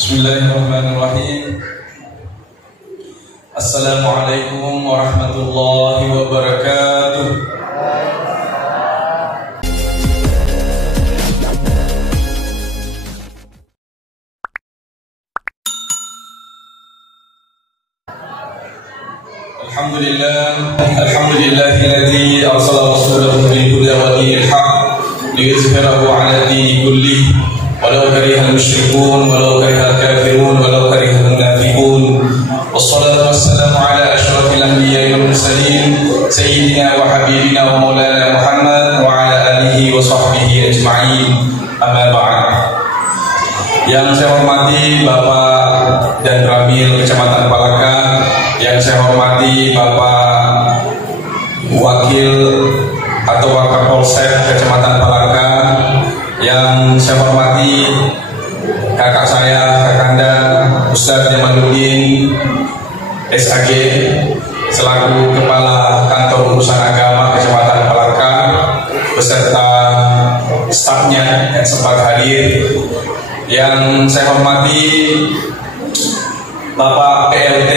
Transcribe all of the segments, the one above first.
Bismillahirrahmanirrahim. Assalamualaikum warahmatullahi wabarakatuh. Alhamdulillahilladzi arsala rasulahu bil huda wa dinil haqq liyuzhirahu 'ala dini kullih walau karihal musyrikun walau karihal kafirun walau karihal munafiqun. Wassalatu wassalamu ala asyrafil anbiya'i wal mursalin sayyidina wa habibina wa maulana Muhammad wa ala alihi wa sahbihi ajma'in. Amma ba'd. Yang saya hormati Bapak dan Ramil Kecamatan Palaka, yang saya hormati Bapak Wakil atau Wakapolsek Kecamatan Palaka, yang saya hormati kakak saya, kakanda ust.DR.KM.MUSLIHIN SAG selaku Kepala Kantor Urusan Agama Kecamatan Palaka beserta stafnya yang sempat hadir, yang saya hormati Bapak PLT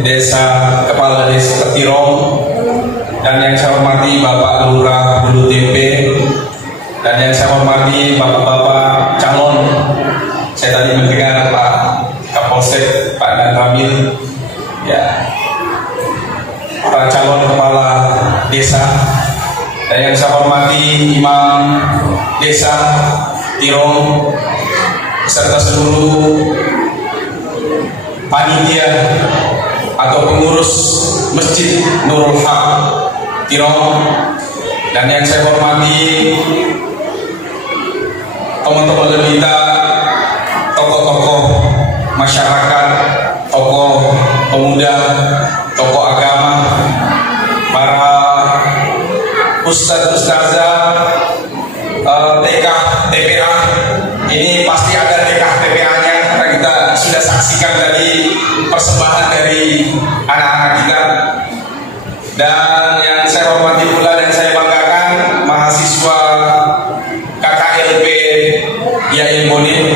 Desa Kepala Desa Ketirong, dan yang saya hormati Bapak Lurah Bulu Tempe, dan yang saya hormati bapak-bapak calon. Saya tadi mendengar Pak Kapolsek, Pak dan Ramil, ya, para calon kepala desa, dan yang saya hormati Imam Desa Tirong serta seluruh panitia atau pengurus Masjid Nurul Haq Tirong, dan yang saya hormati teman-teman kita, tokoh-tokoh masyarakat, tokoh pemuda, tokoh agama, para ustadz-ustazah, TK, TPA. Ini pasti ada TK, TPA-nya karena kita sudah saksikan tadi persembahan dari anak-anak kita. Dan yang saya hormati pula dan saya banggakan mahasiswa KKLP Yain Boni,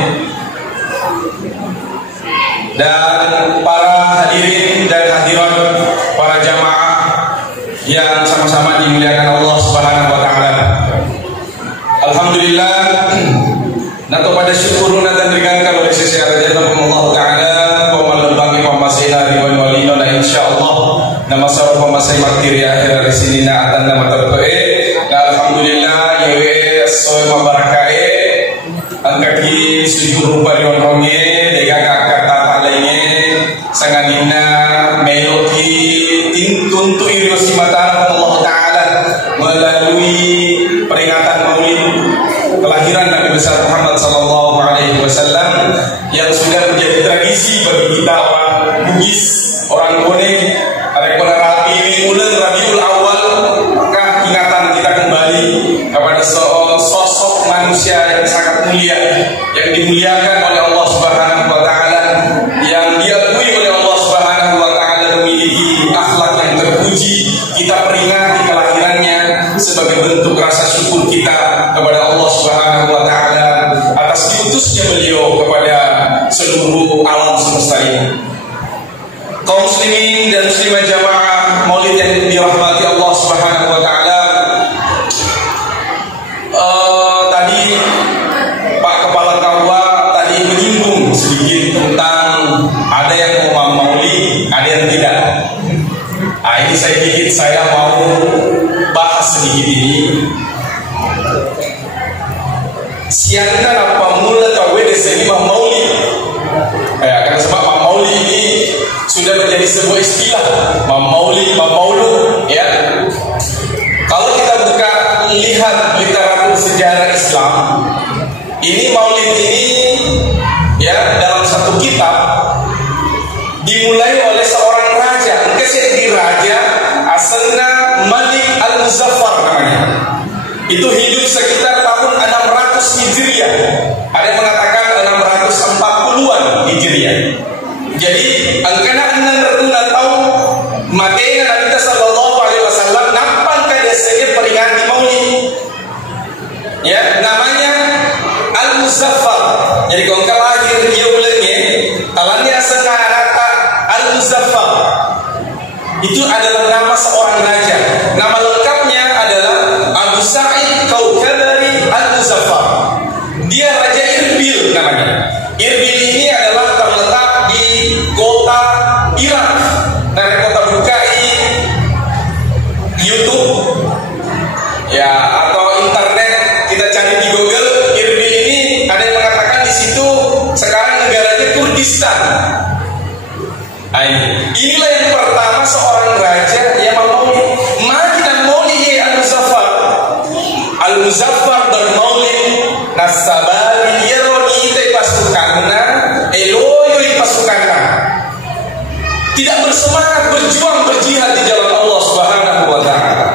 dan para hadirin dan hadirat, para jamaah yang sama-sama dimuliakan Allah Subhanahu wa taala. Alhamdulillah, nato pada syukur dan digantikan oleh sisi Allah taala pemalembang pemasina di walina dan insyaallah nama saruf pemasai materi akhir sini na atan nama terbaik. Alhamdulillah yewe soe mabarakae angkaki sujud rupa di onronge dega kata lainnya sanganina meloki tintuntu iriosi mata Allah taala melalui peringatan Maulid kelahiran Nabi besar Muhammad sallallahu alaihi wasallam yang sudah menjadi tradisi bagi kita orang Bugis, orang Bone, Rabiul Awal. Maka ingatan kita kembali kepada sosok manusia yang sangat mulia, yang dimuliakan oleh Allah Subhanahu wa taala, yang diakui oleh Allah Subhanahu wa taala memiliki akhlak yang terpuji. Kita peringati kelahirannya sebagai bentuk rasa syukur kita kepada Allah Subhanahu wa taala atas diutusnya beliau kepada seluruh alam semesta ini. Kaum muslimin dan muslimah jamaah Maulid yang dirahmati Allah Subhanahu wa taala, tadi Pak Kepala Kawa tadi menyinggung sedikit tentang ada yang mau Maulid, ada yang tidak. Ini saya mau bahas sedikit ini. Siangkan apa mula tahu desa ini Maulid. Karena sebab Maulid ini sudah menjadi sebuah istilah, Maulid, Maulud, ya. Kalau kita buka lihat literatur sejarah Islam, ini Maulid ini, ya, dalam satu kitab dimulai oleh seorang raja, kesedi raja, asalnya Malik Al-Muzaffar namanya. Itu hidup sekitar tahun 600 Hijriah. Ada yang mengatakan 640-an Hijriah. Jadi angkana enam ratuna tahun materi Nabi sallallahu alaihi wasallam nampak kada saja peringati Maulid. Ya, namanya Al-Muzaffar. Jadi kalau lahir dia ulangnya Itu adalah nama seorang raja. Nama lengkapnya adalah Abu Sa'id Kaukabari Al-Muzaffar. Dia Raja Irbil namanya. Irbil ini adalah terletak di kota Irak. Dari kota bukai YouTube ya atau internet, kita cari di Google Irbil ini, ada yang mengatakan di situ sekarang negaranya Kurdistan. Inilah yang pertama seorang raja yang Maulid. Makna Maulid Al-Muzaffar. Al-Muzaffar bermaulid nasabari yeroni ite pasukanna eloyo pasukanna. Tidak bersemangat berjuang berjihad di jalan Allah Subhanahu wa taala.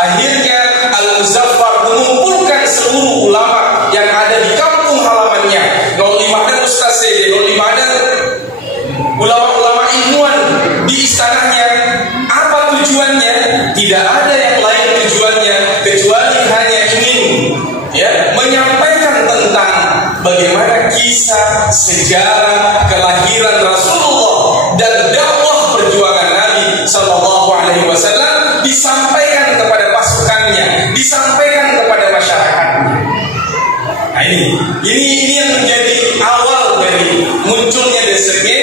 Akhirnya Al-Muzaffar mengumpulkan seluruh ulama yang ada di kampung halamannya. 05 dan Ustaz Sede, 05 dan ulama-ulama ilmuwan di istananya. Apa tujuannya? Tidak ada yang lain tujuannya kecuali hanya ingin menyampaikan tentang bagaimana kisah sejarah kelahiran Rasulullah dan dakwah perjuangan Nabi Sallallahu Alaihi Wasallam disampaikan kepada pasukannya, disampaikan kepada masyarakatnya. Nah, ini yang menjadi awal dari munculnya desenge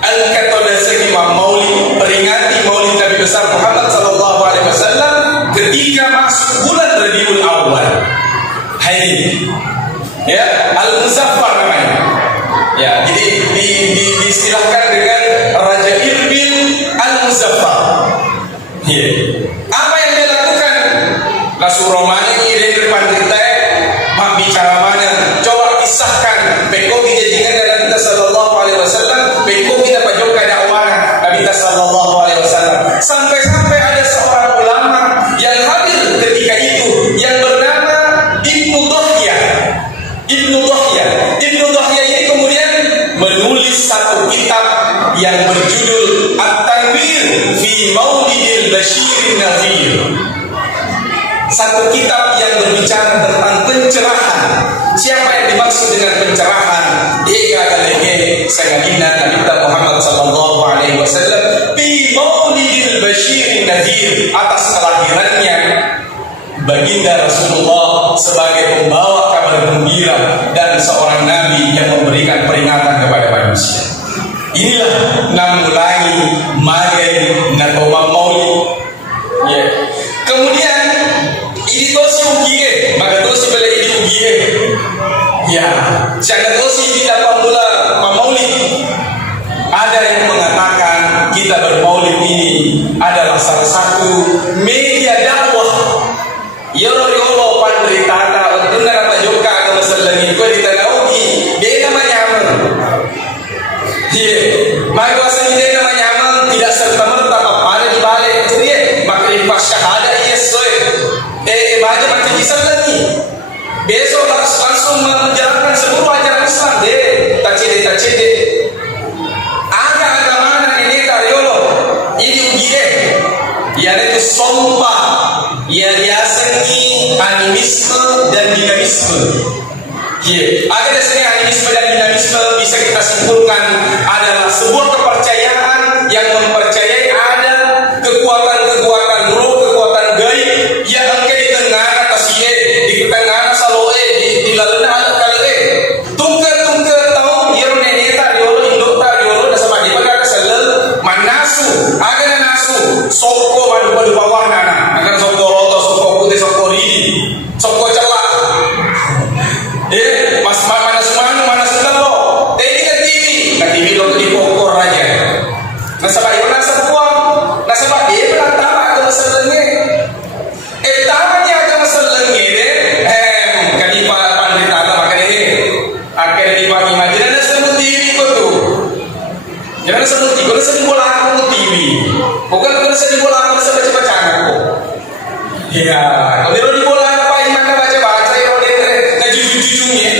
Al-Katodasegi Maulid, peringati Maulid Nabi besar Muhammad Sallallahu Alaihi Wasallam ketika masuk bulan Rabiul Awal. Al-Muzaffar namanya. Ya, jadi diistilahkan dengan Raja Irbil Al-Muzaffar. Apa yang dia lakukan? Rasulullah ini di depan kita bicara mana? Coba kisahkan. Peko kita jika dalam kita Sallallahu Alaihi Wasallam, peko kita pajoka dakwah Nabi kita Sallallahu Alaihi Wasallam. Sampai-sampai ada seorang ulama yang hadir ketika itu yang bernama Ibnu Dahiyah. Ibnu Dahiyah ini kemudian menulis satu kitab yang berjudul At-Tanwir fi Maulidil Bashirin Nadhir. Satu kitab yang berbicara tentang pencerahan. Siapa yang dimaksud dengan pencerahan? Dia kalenge sangadina Nabi Muhammad Sallallahu Alaihi Wasallam fi Maulidil Bashirin Nadhir, atas kelahirannya baginda Rasulullah sebagai pembawa kabar gembira dan seorang nabi yang memberikan peringatan kepada manusia. Inilah namulai magai nakoma Maulid. Kemudian ini tosi ugie, maka tosi bela ini ugie. Jangan tosi tidak pemula Maulid. Ada yang mengatakan kita bermaulid ini adalah salah satu media dakwah. Yoro pandritana untuk apa juga ke masalahnya kau di tanah ugi dia namanya amal. Maka asal dia namanya amal tidak serta merta pada di balik dia makrifat syahadat yesoy. Baca macam kisah lagi. Besok langsung menjalankan seluruh ajaran Islam deh. Tak cede. Agak mana ini karyolo ini ugi deh. Itu sompah. Seni animisme dan dinamisme. Ada seni animisme dan dinamisme bisa kita simpulkan adalah sebuah kepercayaan yang mempercayai ada kekuatan-kekuatan roh, kekuatan gaib yang engke di tengah atas di tengah saloe di lalena ada kali tungker tahu hero neneta diolo indota diolo sama di pada kesel manasu ada nasu soko madu bawah nana akan soko roto soko putih soko ridi soko celak mana sudah lo ini ke TV lo di pokor aja nasabah itu nasabah dia bilang tamak ke masalahnya tamaknya ke masalahnya kadipa pandritana makanya akhirnya dipagi majalah sebut TV kok tuh jangan sebut TV kalau sebut bola aku TV bukan kalau sebut bola aku bisa baca aku kalau di bola apa yang mana baca ya udah jujur-jujurnya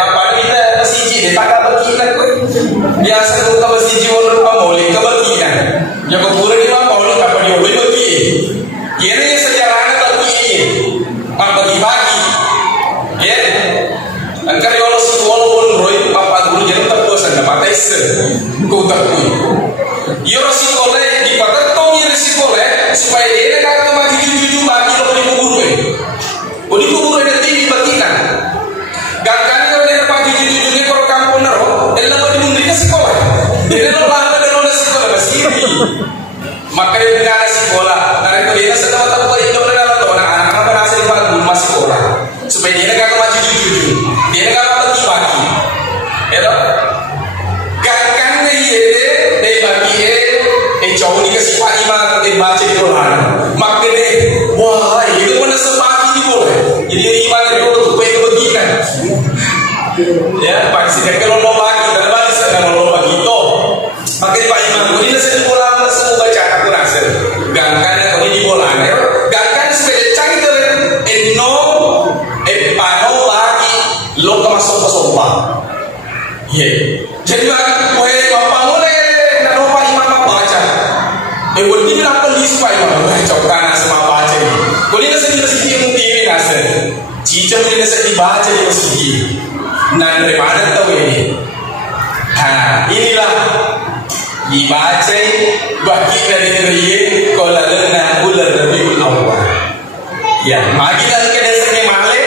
apa kita pasiji tak bagian biasa tuh kalau pasiji orang Maulid kebagian ya kubur di Maulid apa dia boleh bagi ini sejarahnya bagi bagi-bagi angkar ya Allah walaupun roy apa dulu jadi tak puas anda pakai kau tak puas ya Rasulullah di pakai tongnya supaya dia kata mati jujur bagi lo di kubur di kubur ada TV bagikan gangkan kalau dia mati jujur ni kalau kampung naro elah bagi mundri ke sekolah dia lo lama dan lo sekolah bersini maka dia berada sekolah dari dia sedang tahu hidup dalam tuh anak-anak apa nasi di rumah sekolah supaya dia kata mati jujur dia kata bagi ya lo gangkan dia deh bagi jauh ni kasih Pak Imam baca di Quran maknanya wah itu mana sepati di boleh jadi iman dari orang tu pengen bagikan ya pasti dia kalau lo bagi dan bagi sedang lo bagi itu maknanya Pak Imam ini nasi di bola semua baca aku nasi gangkan kalau di bola gangkan sepeda canggih tu pano bagi lo kemasuk ke sopa jadi bapak mulai nak lupa Imam baca boleh bilang polis pak Imam cokana sama baca ni boleh nasi di masjid yang TV nasi cica boleh nasi dibaca di masjid nan dari mana tahu ini inilah dibaca bagi dari dia kalau lena ular dari Allah ya magilah ke dasarnya Maulid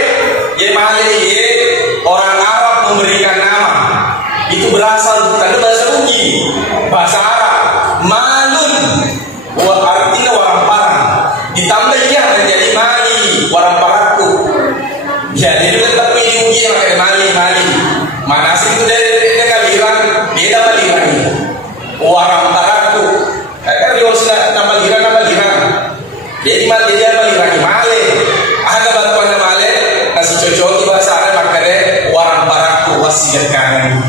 ya orang Arab memberikan nama itu berasal dari bahasa Ugi bahasa Arab malun artinya warang parang ditambah ya menjadi mali warang paraku ya jadi tetap pilih Ugi pakai mali manasik itu dia kaliran dia dah maliran warang paraku kan dia sudah nama liran jadi dia maliran male ada batuan male kasih cocok di bahasa Arab makanya warang paraku wasiatkan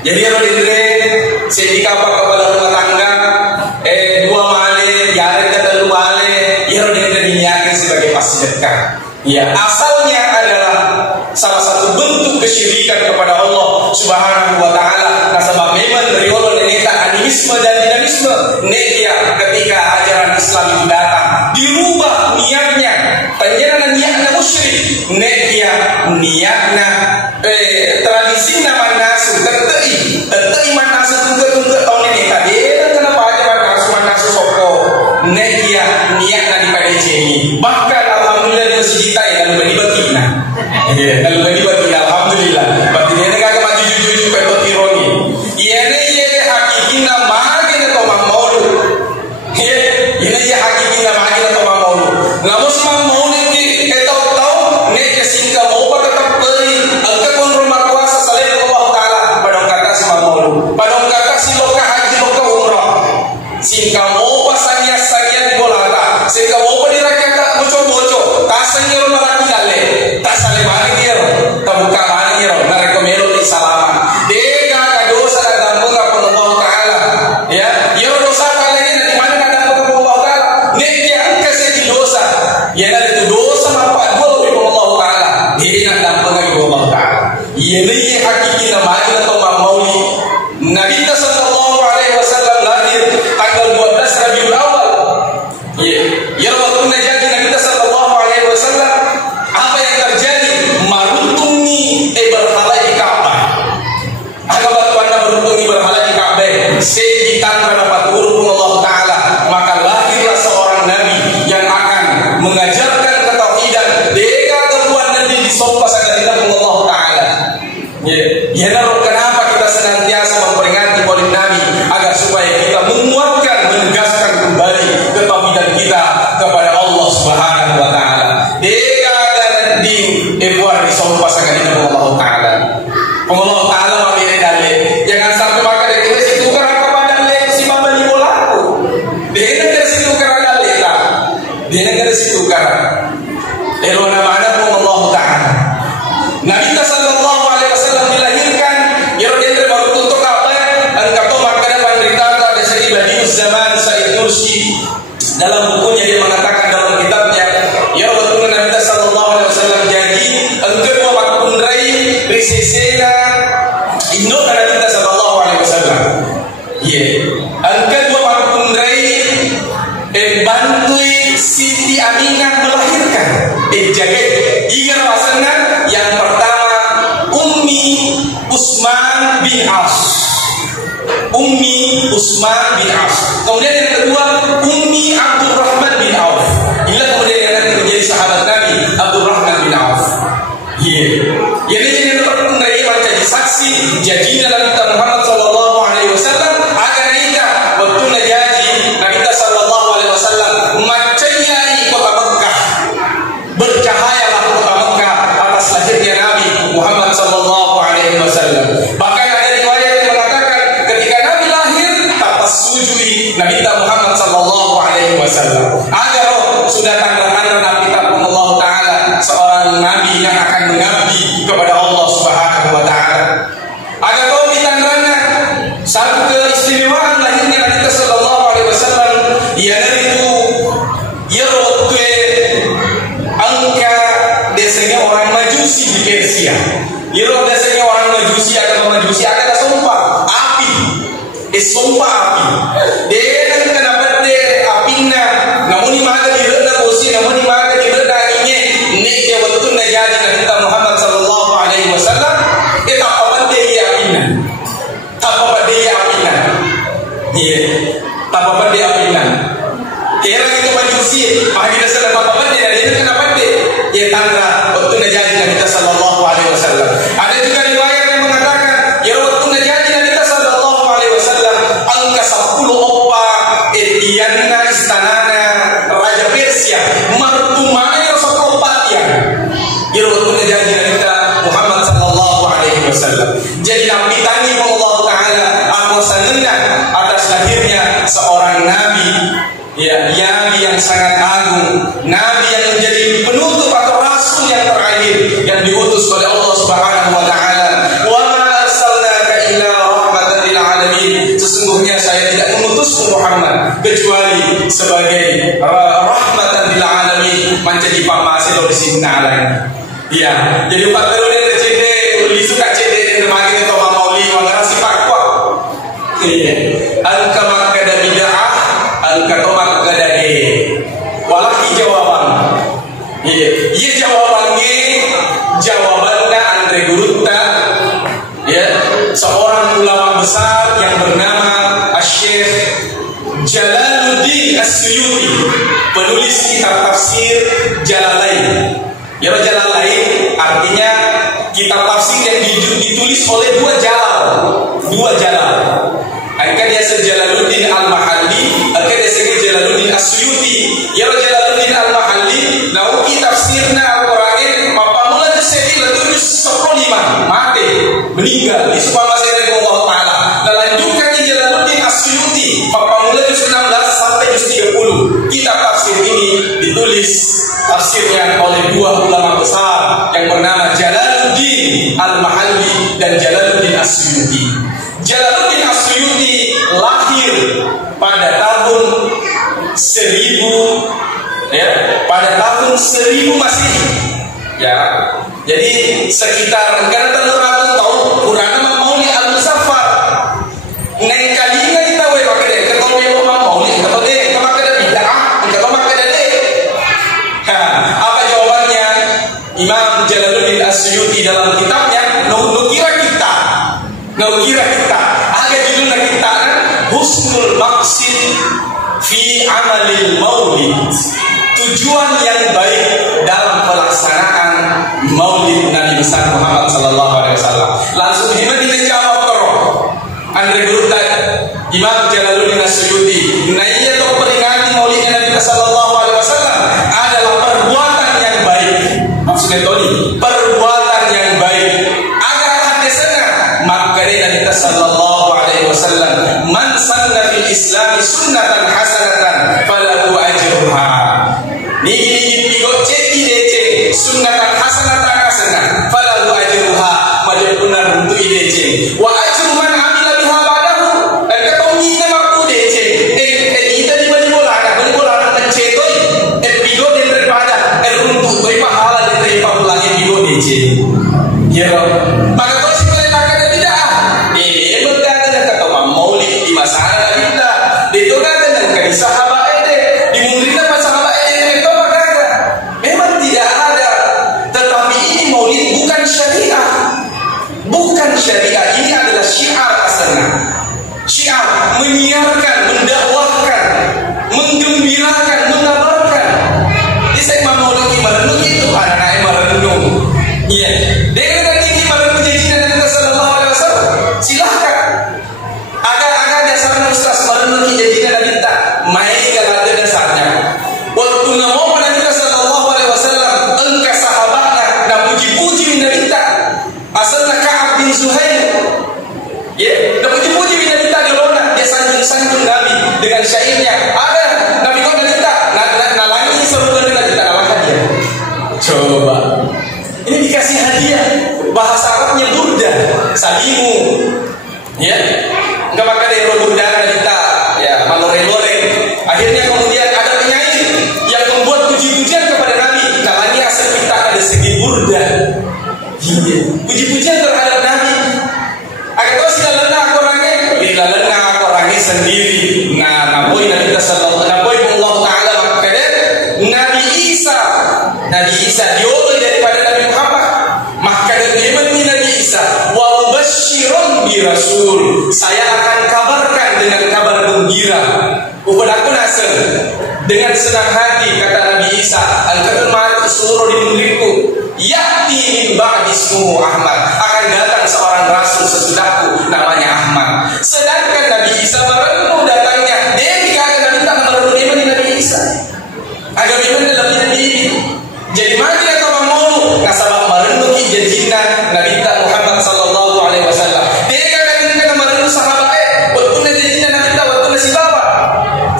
jadi kalau dia sedikit apa kepala rumah tangga dua male yare kata lu male ya dia niatkan sebagai sedekah ya asalnya adalah salah satu bentuk kesyirikan kepada Allah Subhanahu wa taala nasabah memang dari Allah neta animisme dan dinamisme nekia ketika ajaran Islam itu datang dirubah niatnya penjelasan niatnya musyrik nekia niatnya tradisi nama nasu tentu mana nasu tunggu tahun ini tadi kenapa ajaran nasu soko nekia niatnya di PDC ini bahkan alhamdulillah di masjid kita ya kalau bagi-baginya kalau bagi-baginya alhamdulillah berarti dia kagak maju jujur pepet ironi ini hakikinya makin atau Maulid ini hakikinya makin atau Maulid namun semua Maulid kita tahu nekia singka mau tetap beri angka pun rumah kuasa selain Allah Ta'ala padang kata semua Maulid padang kata si loka haji loka umrah singka mau pasanya di bolata singka mau dirakyat boco tasanya rumah lagi dale tak sale mari dia tak buka mari dia na rekomelo di salama dega ka dosa da dampo ka Allah Taala ya yo dosa kali ini di mana ka dampo ka Allah Taala ne dia angka di dosa ya na itu dosa apa gol di Allah Taala dia na dampo ka Allah Taala ini hakiki na mari atau Maulid Nabi sallallahu alaihi wasallam lahir tanggal 12 Rabiul Awal ya waktu najati Nabi sallallahu alaihi wasallam apa yang terjadi maruntungi berhala di Ka'bah agak batuannya meruntungi berhala di Ka'bah sekitar dapat urut Allah Ta'ala maka lahirlah seorang Nabi yang akan mengajarkan ketauhidan deka kebuan Nabi disompa saja Allah Ta'ala ya naruh kenapa kita senantiasa memperingati Maulid Nabi agar supaya kita menguatkan menegaskan kembali ketauhidan kita kepada Allah Subhanahu wa taala. Deka dan di ebuar di sompa saja Allah Ta'ala. Allah Ta'ala mabire dale. Jangan sampai maka dia situ kerana kepada le si mama ni bolaku. Dia dari situ kerana le tak. Dia dari situ kerana. Elona mana pun Allah Ta'ala. Nabi sallallahu alaihi wasallam dilahirkan ya dia baru tutup apa angkat makanan penderita ada Syekh Badius Zaman Said Nursi dalam bukunya dia mengatakan dalam kitabnya ya betul Nabi sallallahu alaihi wasallam jadi engkau makundrai risisena indo Nabi sallallahu alaihi wasallam ya engkau makundrai bantui Siti Aminah melahirkan jaga ingat pasangan yang pertama Ummi Usman bin As Ummi Usman bin Auf. Kemudian yang kedua Ummi Abdurrahman bin Auf. Inilah kemudian yang nanti menjadi sahabat Nabi Abdurrahman bin Auf. Jadi ini perlu dari menjadi saksi janjinya Nabi Muhammad sallallahu alaihi wasallam agar kita waktu najaji Nabi sallallahu alaihi wasallam mencari kota Mekah. Bercahayalah kota Mekah atas lahirnya Nabi Muhammad sallallahu alaihi wasallam. Bahkan ada riwayat yang mengatakan ketika Nabi lahir tapasujui Nabi Muhammad sallallahu alaihi wasallam. Agar sudah tanda-tanda Nabi Allah taala seorang nabi yang akan mengabdi kepada Allah Subhanahu wa taala. Ada kau ditandanya satu keistimewaan lahirnya Nabi sallallahu alaihi wasallam yaitu waktu angka desanya orang Majusi di Persia. Desanya orang Majusi agama Majusi ada sumpah api. Sumpah api. Dia kenapa dia apinya namun imaga di reda bosi namun imaga di reda ini dia waktu najadi Nabi Muhammad sallallahu alaihi wasallam itu apa dia apinya apa dia apinya kira itu Majusi pagi dasar apa dia itu kenapa dia tanda waktu najadi Nabi sallallahu alaihi wasallam. Ada juga riwayat yang mengatakan ya waktu najadi Nabi sallallahu alaihi wasallam angka 10 opa etianna istanana raja Persia martumana yang sokopatnya ya waktu najadi Nabi Muhammad sallallahu alaihi wasallam. Jadi Nabi tanya Allah taala aku senang atas lahirnya seorang nabi yang sangat agung, nabi yang menjadi penutup atau rasul yang terakhir yang diutus oleh Allah Subhanahu wa taala. Wa ma arsalnaka illa rahmatan lil alamin. Sesungguhnya saya tidak mengutus Muhammad kecuali sebagai rahmatan lil alamin, menjadi pamasil di sini alam. Jadi Pak Terun yang kecede, uli suka cede yang demagin itu Maulid, wangarasi pakwa. Angka makada bid'ah, angka tomak kada de. Walahi jawaban. Jawabannya Andre Gurutta, seorang ulama besar yang bernama Syekh Jalaluddin As-Suyuti, penulis kitab tafsir Jalalain. Jalalain artinya kitab tafsir yang ditulis oleh dua jalal. Angka dia Jalaluddin Al-Mahalli, angka dia Jalaluddin As-Suyuti. Jalaluddin Al-Mahalli, nauki tafsirna Al-Quran, mula disebut tulis 15 mati, meninggal di sebuah masa yang Allah Taala. Dan lanjutkan di Jalaluddin As-Suyuti, mula juz 16 sampai juz 30. Kitab tafsir ini ditulis tafsirnya oleh dua ulama besar yang bernama Jalaluddin Al-Mahalli dan Jalaluddin As-Suyuti. Jalaluddin As-Suyuti lahir pada tahun 1000 Masehi. Jadi sekitar karena terlalu tahu Quran Maulid Al-Muzaffar. Neng kalinya kita pakai deh ketemu yang Maulid atau deh pakai deh bid'ah, enggak pakai deh. Apa jawabannya? Imam Jalaluddin As-Suyuti dalam kitabnya nukira kita agak judulnya kita Husnul Maqsid fi Amalil Maulid, tujuan yang baik dalam pelaksanaan Maulid Nabi besar Muhammad sallallahu alaihi wasallam. Langsung hebat dijawab terus Andre Gurutta, Imam Jalaluddin As-Suyuti. Nanya atau peringati Maulid Nabi sallallahu alaihi wasallam adalah perbuatan yang baik. Maksudnya tadi perbuatan yang baik. Agar hadisnya maka Nabi sallallahu alaihi wasallam man sanna fil Islam sunnatan hasanatan falahu ajruha. Ni bigo ceki dece sunnatan hasanatan falahu ajruha, pada benar untuk idece. Wa ajru man amila biha ba'dahu. Kata kita mampu dece. Kita di bola mencetoi. Bigo dia daripada untuk beri pahala dari pahalanya bigo dece. Maka kalau si meletakkan tidak. Berkata kata Maulid di masalah kita. Itu kan dengan sahabat di Maulid apa sahabat itu berkata memang tidak ada. Tetapi ini Maulid bukan syariah. Ini adalah Rasul, saya akan kabarkan dengan kabar gembira. Upadaku nasr dengan senang hati, kata Nabi Isa, al-kadul ma'at suruh di negeriku, ya'ti min ba'di ismuhu Ahmad, akan datang seorang rasul sesudahku namanya Ahmad. Sedangkan Nabi Isa baru datangnya, dia tidak akan minta melalui iman di Nabi Isa. Agak iman dalam Nabi ini. Jadi mati atau maulu nasabah merenungi janjina Nabi Muhammad sallallahu alaihi wasallam. Dia akan minta merenung sahabat waktu janjina Nabi waktu si bapa.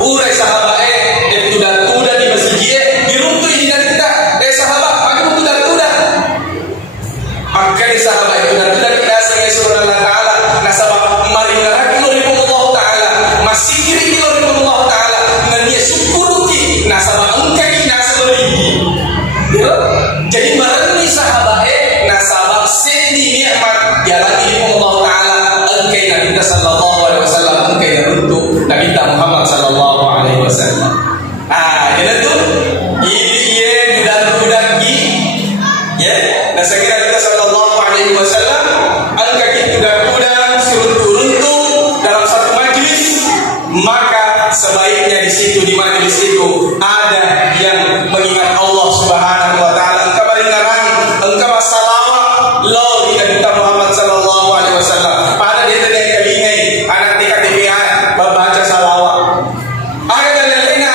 Urai sahabat itu dan tuda di masjid diruntuh di Nabi sahabat aku tuda. Maka di sahabat itu dan tuda kita sebagai surah Allah Taala nasabah mari naraki Allah Taala masih kiri Allah Taala dan dia syukuruki nasabah engkau jadi merenungi sahabat nasabah sendi nikmat jalan ilmu Allah Taala engkai Nabi sallallahu alaihi wasallam engkai untuk Nabi Muhammad sallallahu alaihi wasallam. Jadi tu ini budak gi ya dan sekira kita sallallahu alaihi wasallam engkai budak-budak seruntuh dalam satu majlis, maka sebaiknya di situ di majlis itu ada yang mengingat Allah Subhanahu wa taala. Engkau salawat lo di Nabi Muhammad sallallahu alaihi wasallam. Pada dia tadi kelingai anak TKTPA membaca salawat. Ada lainnya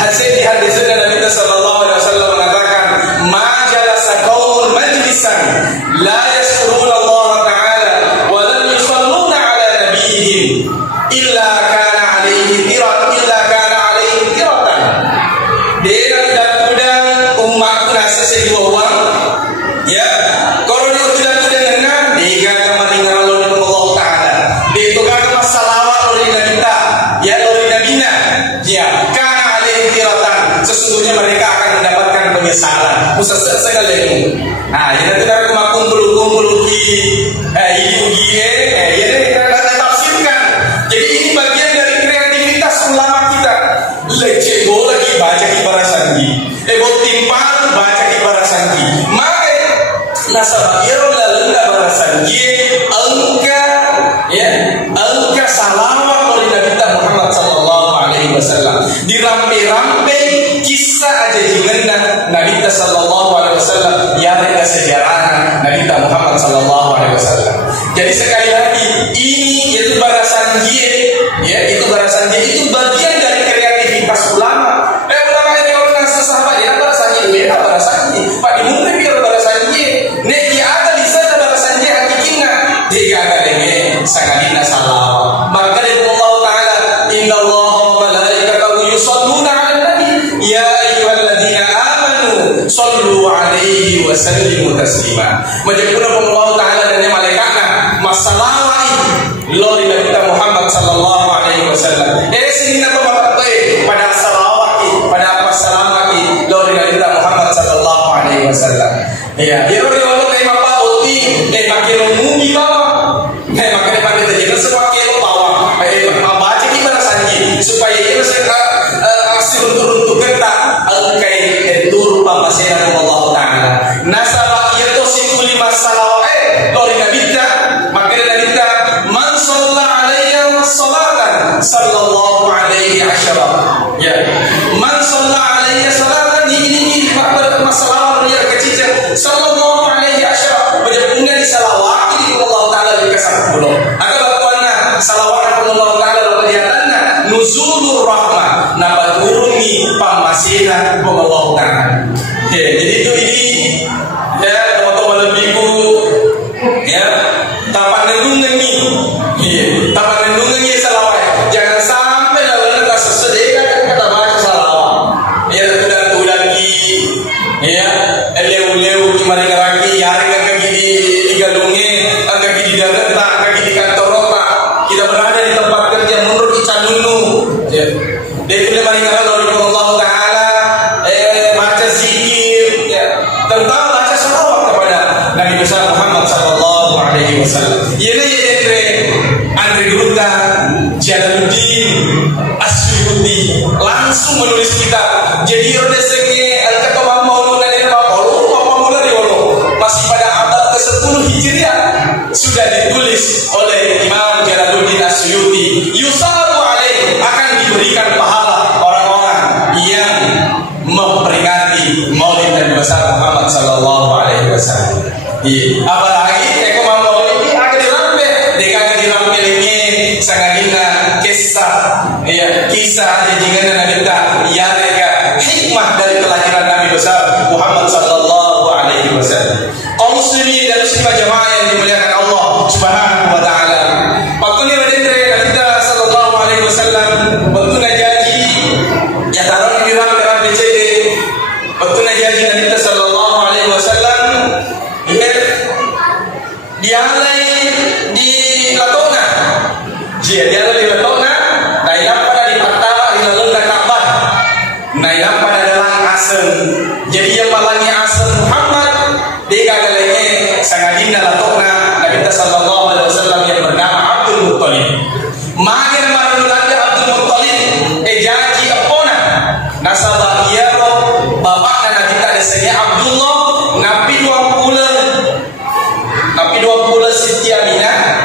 hadis Nabi sallallahu alaihi wasallam mengatakan, "Ma jalasa qaumun majlisan la yaskuruna Allah taala wa lam yusalluna ala nabiyihim illa kana alaihi tiratan." Dia budak-budak umat nasi sebuah ya, kalau dia tidak dengar, dia akan mendengar Allah Taala. Dia itu akan masalah oleh kita, ya oleh Nabinya, ya karena alih tiratan, sesungguhnya mereka akan mendapatkan penyesalan. Musasir sekali. Jadi kita kumpul ini kita tafsirkan. Jadi ini bagian dari kreativitas ulama kita. Leceh lagi baca kibaran sangi, timpan baca kibaran sangi. Nasabah lalu barasan angka salawat oleh Nabi Muhammad sallallahu alaihi wasallam dirampe-rampe kisah aja jingan Nabi sallallahu alaihi wasallam yang ada sejarah Nabi Muhammad sallallahu alaihi wasallam. Jadi sekali lagi ini itu barasan itu barasan itu bagian dari kreativitas ulama. Ulama ini orang sahabat ya barasan ini Pak dimulai biar barasan neki ada di sana barasan hakikina dia ada dengan sangadina salawat. Maka Allah Taala innallaha wa malaikatahu yusholluna 'alan nabi ya ayyuhalladzina amanu shollu 'alaihi wa sallimu taslima. Majapuna Allah Taala dan malaikatnya masalawat lo di Nabi Muhammad sallallahu alaihi wasallam. Sini apa pada salawat pada apa salamat lo di Nabi Muhammad sallallahu alaihi wasallam. Ya, dia orang kayak apa oti, pakai rumuni bawah, pakai terjadi semua kilo bawah, baca gimana sanji supaya ia hasil untuk kita, kayak tur pamasena Allah Taala. Nasabah ia tu sikuli masalah, dari Nabi kita, maka Nabi kita, man sallallahu alaihi salatan, sallallahu alaihi asyara. Ya, man sallallahu alaihi salatan ini masalah dia kecil. Sallallahu alaihi asyara berjumlah di salawat ini Allah Taala dikasih pulau. Agar bagaimana salawat Allah Taala berdiatannya nuzulur rahmah nabat urungi pamasina Allah Taala. Jadi itu ini ya teman-teman lebihku ya tapan nendungan ini tapan nendungan ini salawat. Jangan sampai lalu kita sesedih kata baca salawat. Ya tidak lagi ya eleu mereka lagi hari kaki di galungnya, kaki di dalam kaki di kantor rota. Kita berada di tempat kerja menurut ican dulu. Dia tidak mereka lalu Allah Taala baca zikir, tentang baca salawat kepada Nabi besar Muhammad sallallahu alaihi wasallam. Ini Andre Gruta Jalaluddin Asyuti langsung menulis kitab. Jadi ordesenge al-Katabah Maulid masih pada abad ke-10 Hijriah sudah ditulis oleh Imam Suyuti, yusabu alaih, akan diberikan pahala orang-orang yang memperingati Maulid Nabi besar Muhammad sallallahu alaihi wasallam. Apalagi ekonomi Maulid ini akan dirampil, dia akan dirampil ini sangatnya kisah janjian Nabi kita, ya hikmah dari kelahiran Nabi besar Muhammad sallallahu alaihi wasallam. Kaum muslimin dan muslimah jamaah yang dimuliakan Allah Subhanahu wa taala. Waktu ni Nabi kita sallallahu alaihi wasallam waktu najaji ya taruh di dalam BCD. Waktu najaji Nabi kita sallallahu alaihi wasallam dia di Latona. Dia di Latona, nailam pada di Patara di dalam Ka'bah. Nailam pada dalam asal. Jadi yang malangi asal Muhammad dia kagaknya sangadina Latona Nabi kita sallallahu alaihi wasallam yang bernama Abdul Muttalib. Makin marulanda Abdul Muttalib janji apona nasabah ia bapak dan Nabi kita desanya Abdullah Nabi 20 Siti Aminah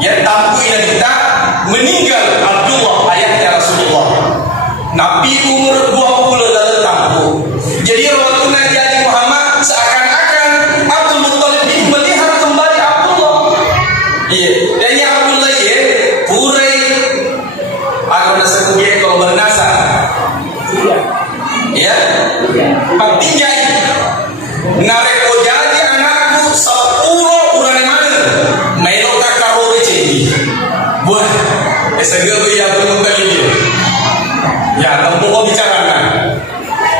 yang tampu Nabi kita meninggal Abdullah ayahnya Rasulullah. Nabi umur 20 dalam tampu. Jadi waktu najaji Muhammad seakan-akan Abdul Muttalib ini melihat kembali Abdullah. Iya, dan yang Abdullah ya purai aku nasa kubiak kau bernasa. Ya, patinjai nareko jadi anakku 10 urang mana mailo kakaro receh. Buat segala yang bermuntah dia. Ya, tempo kau bicara kan.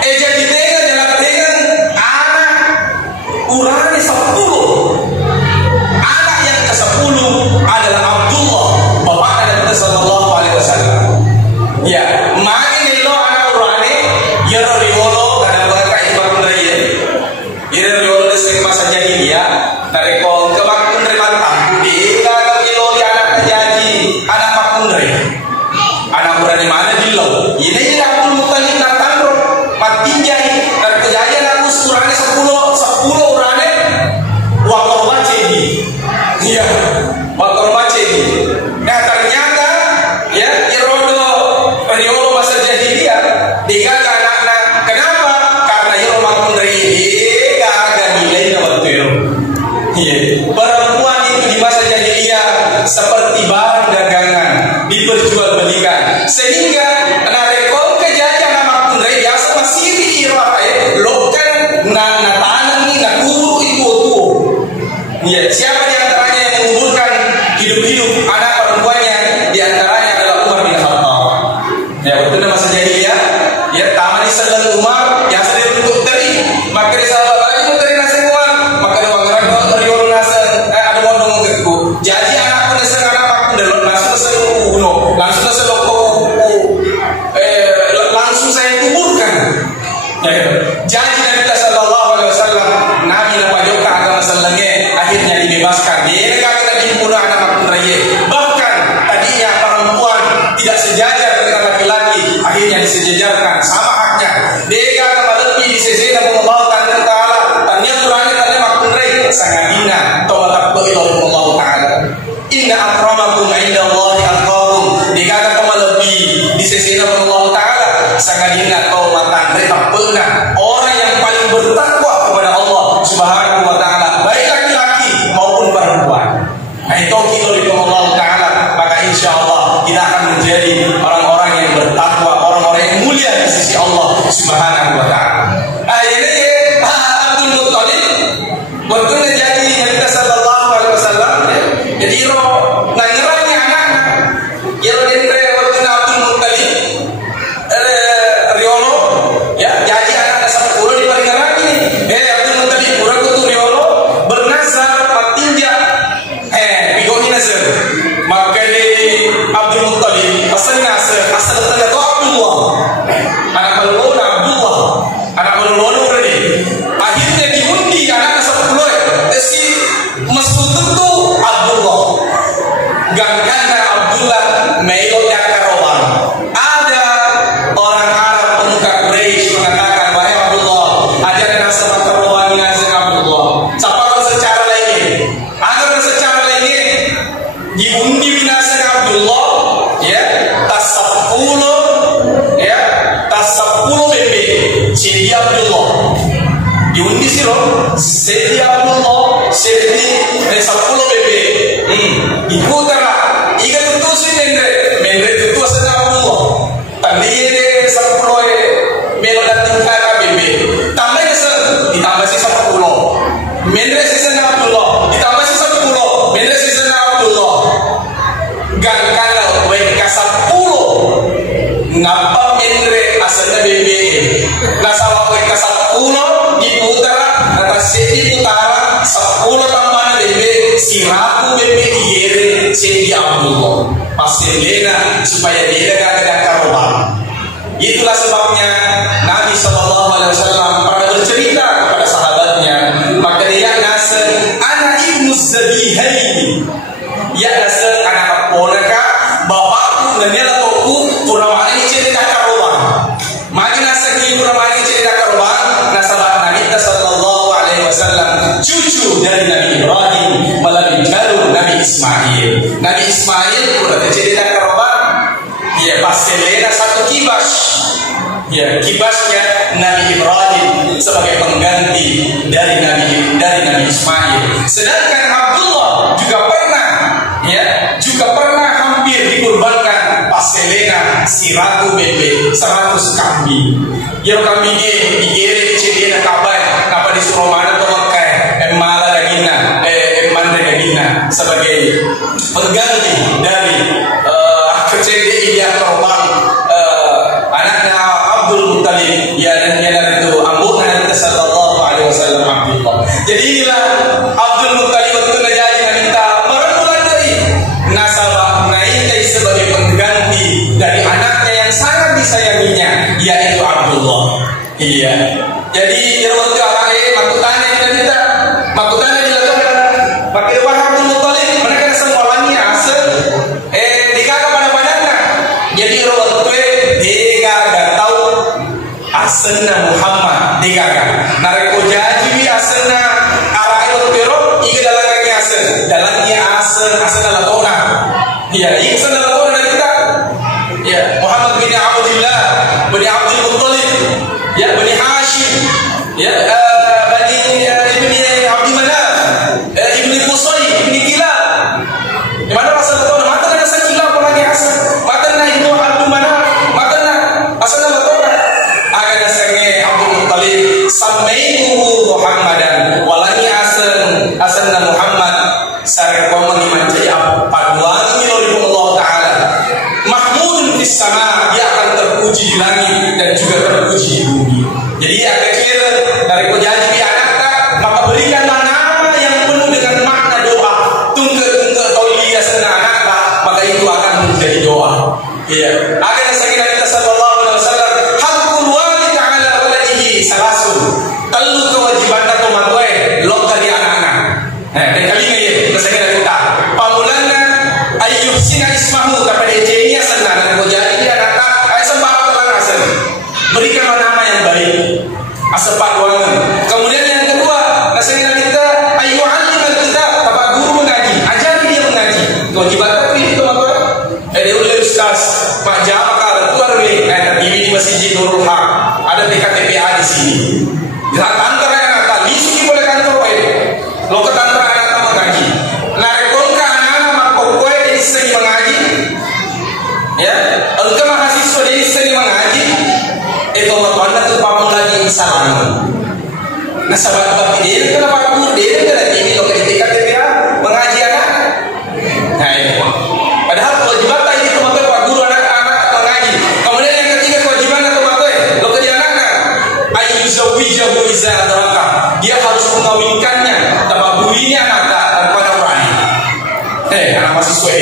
Jadi dengan jalan dengan anak urani 10. Anak yang ke-10 adalah Abdullah, bapak Nabi sallallahu alaihi wasallam. Ya, makin lo anak urani ya riwolo kada bakal ibang raya. Ya riwolo sing masa jahiliyah, tarik kau ke bakun dari mantap. Dia kagak kilo di anak jadi anak bakun dari. Anak urani mana dilo? Ini Abdul Muttalib datang patinjai dan kejadian aku surane 10 urane wakor baca ini. Iya, wakor baca ini. Nah ternyata ya riolo masa jahiliyah digagal anak-anak. Kenapa? Karena Yoro makun dari ini gak ada nilai waktu itu. Iya, perempuan itu di masa jahiliyah seperti barang dagangan diperjualbelikan sehingga narekol kejadian nama makun dari biasa masih lokan na tanam ni na kubur itu. Iya, siapa di antaranya yang menguburkan hidup-hidup anak perempuannya? Di antaranya adalah Umar bin Khattab. Ya, waktu masa jahiliyah, ya taman di sebelah Umar yang sering untuk dari maka di sahabat lagi dari nasi Umar maka ada wangaran dari orang nasi ada mondong keku. Jadi anak pun nasi anak pun dalam langsung seluruh langsung langsung saya kuburkan. Jadi Nabi sallallahu alaihi wasallam Nabi napajok agama sallallahu akhirnya dibebaskan. Dia kagak dibunuh anak makun raya. Bahkan tadinya perempuan tidak sejajar dengan laki-laki, akhirnya disejajarkan sama haknya. Dia kagak lebih disesena Allah Taala. Tanya Quran tanya makun raya sangadina tawakal Allah Taala. Inna akramakum indallahi atqakum. Dia kagak lebih disesena Allah Taala sangadina tawakal mereka pernah orang yang paling bertakwa kepada Allah Subhanahu wa taala, baik laki-laki maupun perempuan. Itu kita dari Allah taala, maka insyaallah kita akan menjadi orang-orang yang bertakwa, orang-orang yang mulia di sisi Allah Subhanahu wa taala. Ini Abdul Muttalib waktu jadi Nabi sallallahu alaihi wasallam jadi nangirani anak ya waktu Abdul Muttalib riolo ya jadi anak 10 di palingan lagi Abdul Muttalib kurang kutu riolo bernazar patinja bigoni nazar maka di Abdul Muttalib asal nazar asal tanda tu Abdullah anak balona Abdullah anak balona berani akhirnya diundi anak 10 si masuk tu Abdullah gangana Abdullah mailo ya karoban ada orang Arab pemuka Quraisy mengatakan wahai Abdullah ada nasabah karoban nazar Abdullah siapa secara lainnya ada secara lainnya dibunuh undi winasa Abdullah ya tasappulo ya tasappulo bebe Sedi Abdullah diundi siro Sedi Abdullah Sedi sappulo bebe ikutara iga tutusin mendre tutusin Abdullah tandie de sappulo melo dating kara bebe tambah ditambah si sappulo mendre sisa Abdullah ditambah si sappulo mendre sisa Abdullah gangkana weka sappulo ngapa mendre asalnya bebe nasawa weka sappulo diputar atas sedi utara sappulo tambah bebe siraku bebe diere sedi Abdullah paselena supaya dia gak ada karoban. Itulah sebabnya Nabi SAW pada bercerita kepada sahabatnya, maka dia ngasih anak ibnu zabihaini, ya ngasih anak ponaka bapakku nanya toku kurang ini cerita karoban. Maka ngasih kurang ini cerita karoban nasabat Nabi SAW cucu dari Nabi Ibrahim melalui jalur Nabi Ismail. Nabi Ismail kurang cerita karoban. Ya paselena satu kibas. Ya kibasnya Nabi Ibrahim sebagai pengganti dari Nabi Ismail. Sedangkan Abdullah juga pernah hampir dikurbankan paselena siratu bebe 100 kambing. Yang kambingnya digere cedena kabar apa disuruh mana tuh makai mala dagingna mandre dagingna sebagai pengganti dari kecede dia korban anaknya Abdul Muttalib ya itu ambu Nabi sallallahu alaihi wasallam Abdullah. Jadi inilah Abdul Muttalib itu menjadi minta merenungkan dari nasabah naik sebagai pengganti dari anaknya yang sangat disayanginya yaitu Abdullah. Iya. Jadi waktu makutanya kita makutanya dilakukan pakai wahab Abdul Muttalib mereka semua asal dikagak pada badannya. Jadi waktu dia gak tahu asalnya Muhammad dikagak. Nareko jadi asalnya arah itu iga dalamnya asal dalamnya asal dalam orang. Iya, iga asal dalam orang kita. Ya Muhammad bin Abdullah bin Abdul Muttalib ya bin Hashim ya bani ibni Abdi Manaf ibni Qusay ibni Kilab. Di mana asal itu mata ada sakila apalagi asal mata na itu Abdul Manaf mata na asal itu agak dasarnya Abdul Muttalib samainuhu Muhammadan walani asalna Muhammad sare komang menjadi paduan oleh Allah Taala mahmudun fis sama dia akan terpuji di langit dan juga terpuji di bumi. Jadi ya kecil dari janji anaknya maka berikanlah nama yang penuh dengan makna doa tunggu tauliya sana anaknya maka itu akan menjadi doa. Iya. Ada yang sakit Nabi sallallahu alaihi wasallam haqqul walid ala waladihi salasun. Kalau kewajiban atau matwe lokal di anak-anak. Dan kali ini kita sakit kita. Pamulana ayyuhsina ismahu kepada ejenya sana dan jadi dia anak ay sembah telang asal. Berikanlah nama yang baik. Asal paduan. Kemudian yang kedua, nasihat kita ayu alimul kitab, bapak guru mengaji, ajari dia mengaji. Kewajiban itu teman-teman. Dia udah ustaz, Pak Jamakal, keluar tapi di Masjid Nurul Haq. Ada PKTPA di sini. Jelas antara anak lisuki boleh kantor lo ke antara anak mengaji. Narekonka anak-anak makokwe jadi sering mengaji. Ya, engkau mahasiswa jadi sering mengaji. Itu waktu tuh pamung lagi salam. Nah sahabat dia kenapa aku dia dari ini lo ketika dia mengaji anak. Nah itu. Padahal kewajiban tadi itu maka pak guru anak-anak mengaji. Kemudian yang ketiga kewajiban atau maka lo kerja anak-anak. Ayyuzawijahu iza adraka. Dia harus mengawinkannya. Tababurinya anak kepada orang. Anak mahasiswa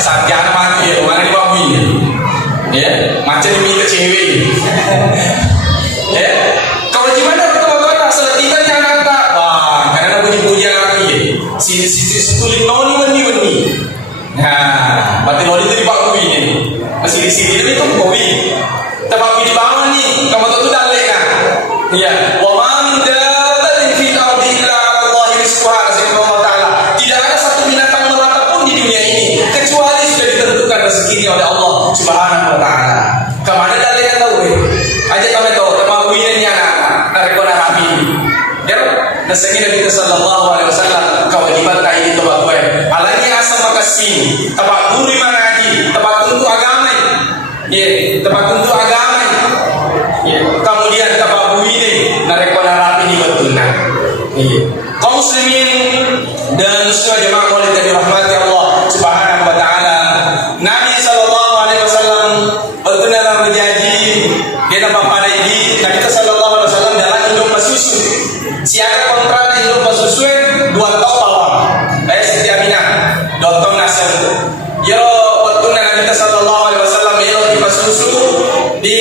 saat dia anak mati mana dibawi. Ya, macam ini ke cewek. Ya, kewajiban teman-teman asal kita jangan tak. Wah, karena puji-puji anak ini. Si tulis noni. Nah, berarti noni itu dibawa ini. Masih di sini itu bawi. Tapi di bawah nih, kamu tuh dah leka. Ya, wa man dabatin fi ardi illa Allah rizquha Allah Taala. Tidak ada satu binatang melata sini. Tempat guru mengaji, tempat untuk agama. Ya, tempat untuk agama. Ya, kemudian tempat bui ini, narekona rapi ini betul nah. Iya. Kaum muslimin dan muslimah jemaah Maulid yang dirahmati Allah Subhanahu wa taala. Nabi sallallahu alaihi wasallam benar berjanji dia dapat pada ini Nabi sallallahu alaihi wasallam dalam hidup susu. Siapa kontrak hidup susu 2 tahun bawah. Siti Aminah, Dr. Nasr. Yo waktu Nabi sallallahu alaihi wasallam di susu di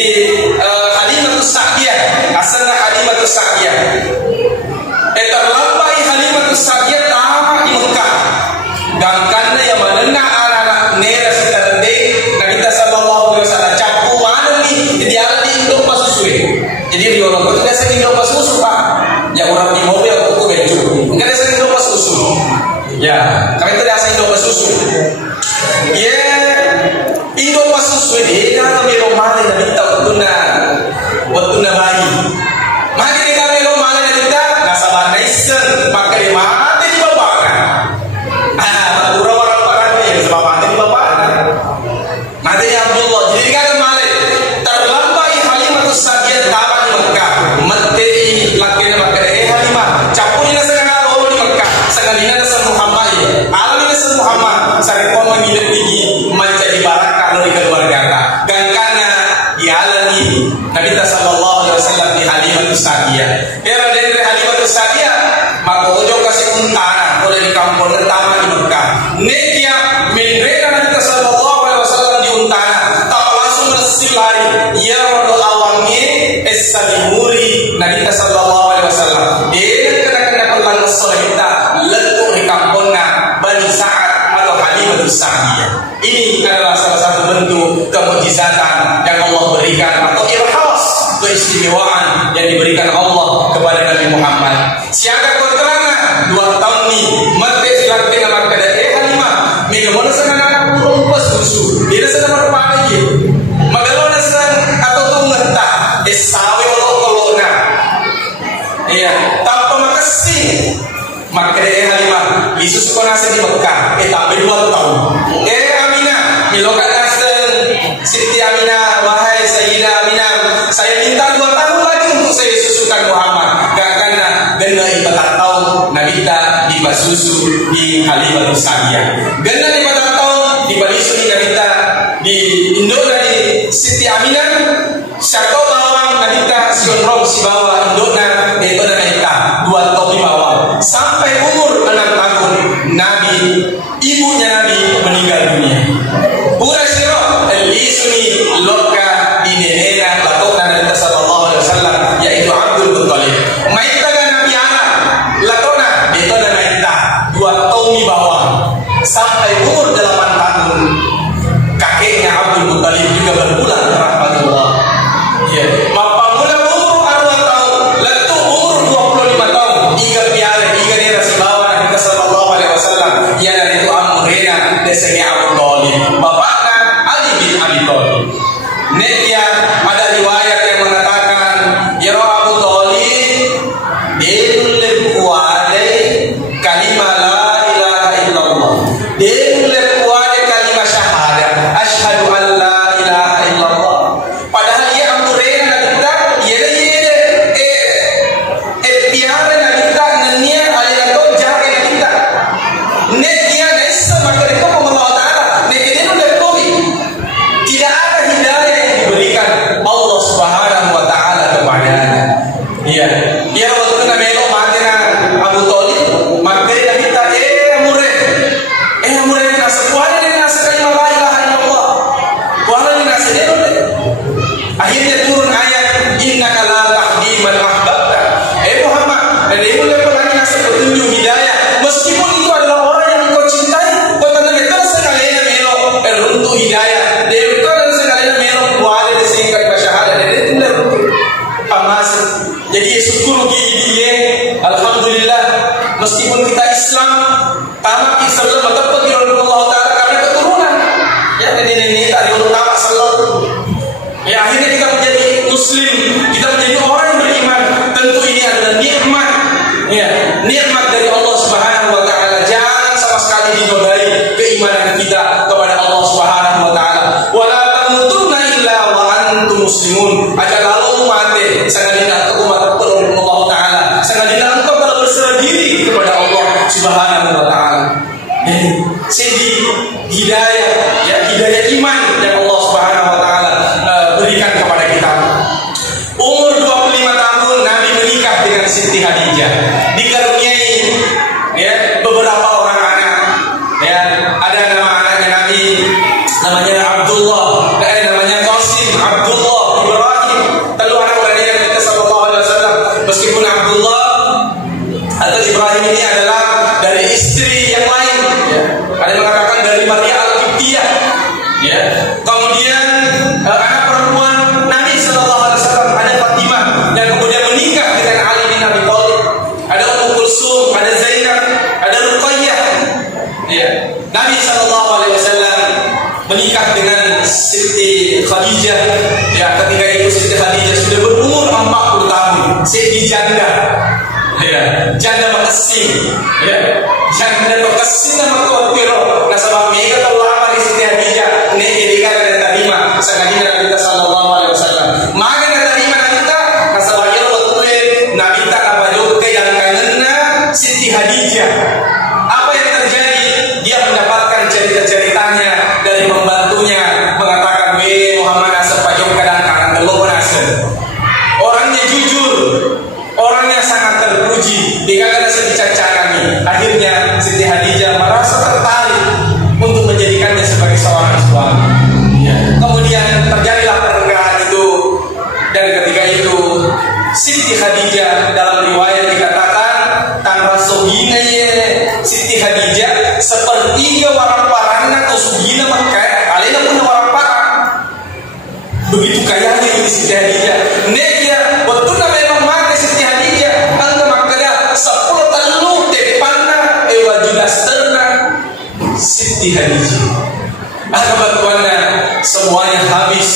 Halimatus Sa'diyah, asalnya Halimatus Sa'diyah. Terlambai Halimatus Sa'diyah tamat di Mekah. Dan karena yang menengah anak-anak nera seterde Nabi sallallahu alaihi wasallam capu mana nih dia di Indo Pasusue. Jadi di orang itu tidak sering Indo Pasusu Pak. Ya orang di mobil aku becu. Enggak ada sering Indo Pasusu. Ya, kami itu ada Indo Pasusu. Ya, Indo Pasusu ini kalau belum mana Nabi tahu betuna bayi. Mari kita belum mana Nabi tahu nasaban naisen pakai mati di bawah. Orang-orang yang sebab mati di bawah. Nanti Abdullah jadi kan kemarin terlambai Halimatus Sa'diyah tamat di Mekah. Mati lakinya pakai Halimah. Capurnya setengah orang di Mekah. Sekalinya nasa Muhammad. Alaminya nasa Muhammad. Saya pun menghidup tinggi menjadi barakah dari keluarga. Dan karena dialami Nabi sallallahu alaihi wasallam di Halimatus Sa'diyah. Era dari Halimatus Sa'diyah maka ojo kasih untana oleh di kampung pertama di Mekah. Nekia menreka Nabi sallallahu alaihi wasallam di untana. Tak langsung bersilari. Ya Rabbul Alamin es-salimuri Nabi sallallahu alaihi wasallam. Dia kena pelang solita letuk di kampungnya Bani Sa'ad atau Halimatus Sa'diyah. Ini adalah salah satu bentuk kemujizatan yang Allah berikan atau irhas keistimewaan yang diberikan Allah kepada Nabi Muhammad. Siapa kontrana 2 tahun ni mati silang tengah maka dari Halimah megamona sana anak perempuan susu dia sana berapa lagi magalona sana atau tu ngetah sawe olok-olokna iya tanpa makasih maka dari Halimah Yesus konasa di Mekah tapi 2 tahun Aminah milokat nasen Siti Aminah wahai Sayyidah Aminah saya minta 2 tahun lagi untuk saya susukan Muhammad karena gena ibadah tahun Nabi ta di basusu di Halimatus Sa'diyah gena ibadah tahun di balisu di Nabi ta di Indo dari Siti Aminah satu bawang Nabi ta sionrong si bawah Indo na itu Nabi ta 2 tahun di bawah sampai umur 6 tahun Nabi ibunya Nabi meninggal dunia pura siro elisuni loka di nenena lakona Nabi sallallahu alaihi wasallam yaitu Abdul Muttalib maita Nabi anak lakona itu dan maita 2 tahun di bawah sampai umur 8 tahun kakeknya Abdul Muttalib juga berpulang ke rahmatullah ya maka mula umur 4 tahun letu umur 25 tahun tiga piala tiga nera si bawah Nabi sallallahu alaihi wasallam ya dan itu amrena desanya Abu Thalib bapaknya Ali bin Abi Thalib nekia ada riwayat yang mengatakan ya Abu Thalib dileb kuade kalimah la ilaha illallah dileb kuade kalimah syahadat asyhadu an la ilaha illallah padahal ia amrena kita yede tiara kita nenia alina to jaga kita nekia desa maka itu Allah Taala nekia itu lebih tidak ada muslimun aja lalu mati sangadina aku mata perlu Allah Ta'ala sangadina engkau kalau berserah diri kepada Allah Subhanahu wa Ta'ala. Jadi hidayah ya, hidayah iman yang Allah Subhanahu wa Ta'ala berikan kepada kita. Umur 25 tahun Nabi menikah dengan Siti Khadijah, dikaruniai ya beberapa orang anak ya. Ada nama anaknya Nabi namanya Abdullah, namanya Qasim, Abdullah, Ibrahim. Lalu anak lainnya kita sallallahu alaihi wasallam. Meskipun Abdullah atau Ibrahim ini adalah dari istri yang lain ya. Ada yang mengatakan dari Maria Al-Qibtiyah ya. Kemudian anak perempuan Nabi sallallahu alaihi wasallam ada Fatimah yang kemudian menikah dengan Ali bin Abi Thalib. Ada Ummu Kulsum, ada Zainab, ada Ruqayyah ya. Nabi sallallahu alaihi wasallam menikah dengan Siti Khadijah ya. Ketika itu Siti Khadijah sudah berumur 40 tahun, Siti janda ya, janda makasih ya, janda makasih nama kotiro nasabah mereka kalau lama di Siti Khadijah ini jadikan dan terima sangadina Nabi sallallahu alaihi wasallam maka terima Nabi nasabah ya waktu Nabi apa juga yang kangenna Siti Khadijah. Apa yang terjadi? Dia mendapatkan cerita-ceritanya dari pembantunya mengatakan Muhammad asal pajok kadang kangen kalau asal orangnya jujur, orangnya sangat terpuji, dikatakan sebicara-bicara. Akhirnya Siti Khadijah merasa tertarik untuk menjadikannya sebagai seorang suami ya. Kemudian terjadilah pernikahan itu, dan ketika itu Siti Khadijah dalam riwayat dikatakan tanpa sohina Siti Khadijah sepertiga warna parana atau sugina maka alena punya warna parang. Begitu kayanya ini Siti Khadijah. Nekia waktu memang mati Siti Khadijah angka makanya 10 tahun depanna judas terna Siti Khadijah. Akibatnya semuanya habis,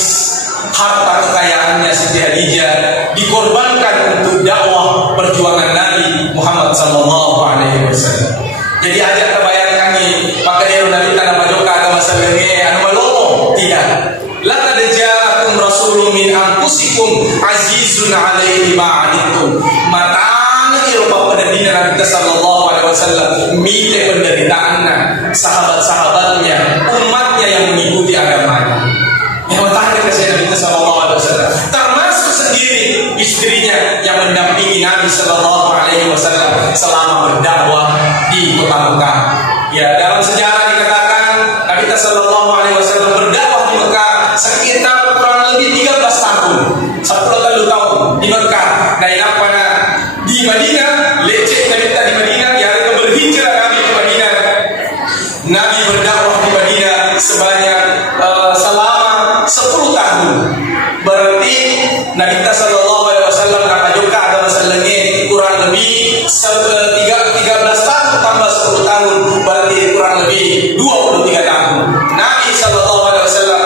harta kekayaannya Siti Khadijah dikorbankan untuk dakwah perjuangan Nabi Muhammad sallallahu alaihi wasallam. Jadi ajak terbayangkan nih, makanya Nabi tanah majoka agama salenge anu malomo tidak. Laqad ja'akum rasulun min anfusikum azizun 'alaihi ma 'anittum. Matana iroba pada dina Nabi sallallahu alaihi wasallam mite penderitaanna sahabat-sahabatnya, umatnya yang mengikuti agamanya. Yang matanya kasih Nabi sallallahu alaihi wasallam. Termasuk sendiri istrinya yang mendampingi Nabi sallallahu alaihi wasallam selama berdakwah di kota Mekah. Ya, dalam sejarah dikatakan Nabi sallallahu alaihi wasallam berdakwah di Mekah sekitar kurang lebih 13 tahun, 10 tahun di Mekah. Nah, apa di Madinah, leceh Nabi di Madinah, ya berhijrah Nabi ke Madinah. Nabi berdakwah di Madinah sebanyak selama 10 tahun. Berarti Nabi sallallahu alaihi wasallam kata juga agama salenge kurang lebih 13 tahun tambah 10 tahun berarti kurang lebih 23 tahun. Nabi sallallahu alaihi wasallam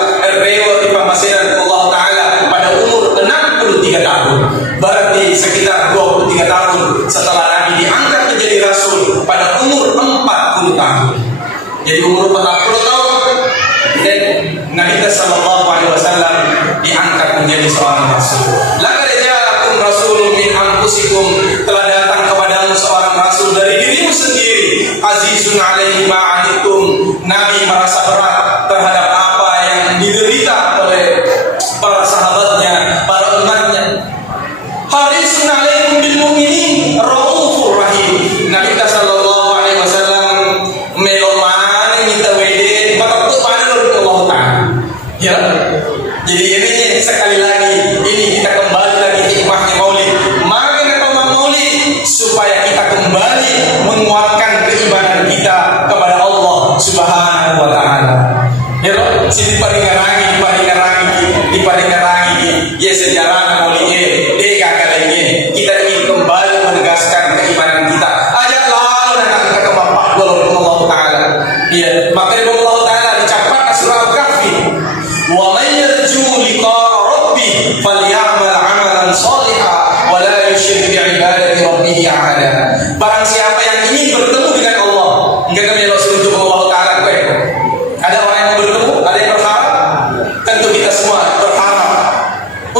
di pemasiran Allah Ta'ala pada umur 63 tahun. Berarti sekitar 23 tahun setelah Nabi diangkat menjadi Rasul pada umur 40 tahun. Jadi umur 40 tahun dan Nabi sallallahu alaihi wasallam diangkat menjadi seorang Rasul. Laqad ja'akum rasulun min anfusikum, telah datang kepadamu seorang Rasul dari dirimu sendiri. Azizun 'alaihi ma 'anittum, Nabi merasa berat terhadap apa yang diderita oleh para sahabatnya, para umatnya. Harisun 'alaikum bil mu'minin raufur rahim. Nabi sallallahu alaihi wasallam melomane minta wede maka mana Allah Ta'ala. Ya. Jadi ini sekali lagi ini kita kembali lagi hikmahnya Maulid. Maka nama Maulid supaya kita kembali menguatkan keimanan kita kepada Allah Subhanahu wa Ta'ala. Ya, sini paringarangi ya sejarah Maulidnya deka kalanya kita ingin kembali menegaskan keimanan kita. Ajaklah anak kita ke bapak Allah Ta'ala. Ya, maka Allah Ta'ala dicapai surah Al-Kahfi. Wa man yarju liqa'a rabbih falyamal 'amalan shalihan wa la yusyrik bi 'ibadati rabbih ahada. Barang siapa yang ingin bertemu dengan Allah, enggak kami Rasul untuk Allah Ta'ala kau. Ada orang yang bertemu, ada yang berharap. Tentu kita semua berharap.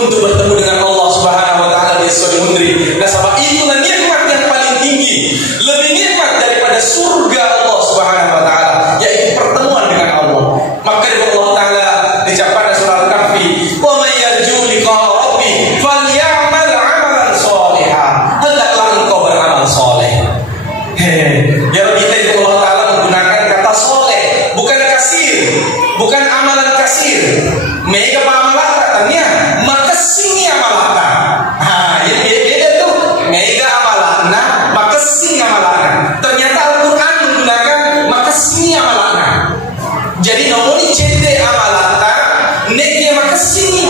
untuk bertemu dengan Allah Subhanahu wa taala di surga mundri. Nah, sebab itulah nikmat yang paling tinggi, lebih nikmat daripada surga Allah Subhanahu wa taala, yaitu pertemuan dengan Allah. Maka Allah taala dicapai surah Al-Kahfi, "Wa may yarju liqa'a rabbih falyamal 'amalan shalihan." Hendaklah engkau beramal saleh. Ya kita itu Allah taala menggunakan kata soleh, bukan kasir, bukan amalan kasir. Mega amalata tanya, maka sini amalata. Yang beda tuh, mega amalana, maka sini amalana. Ternyata Al-Quran menggunakan maka sini amalana. Jadi nomor cete amalata, neknya maka sini.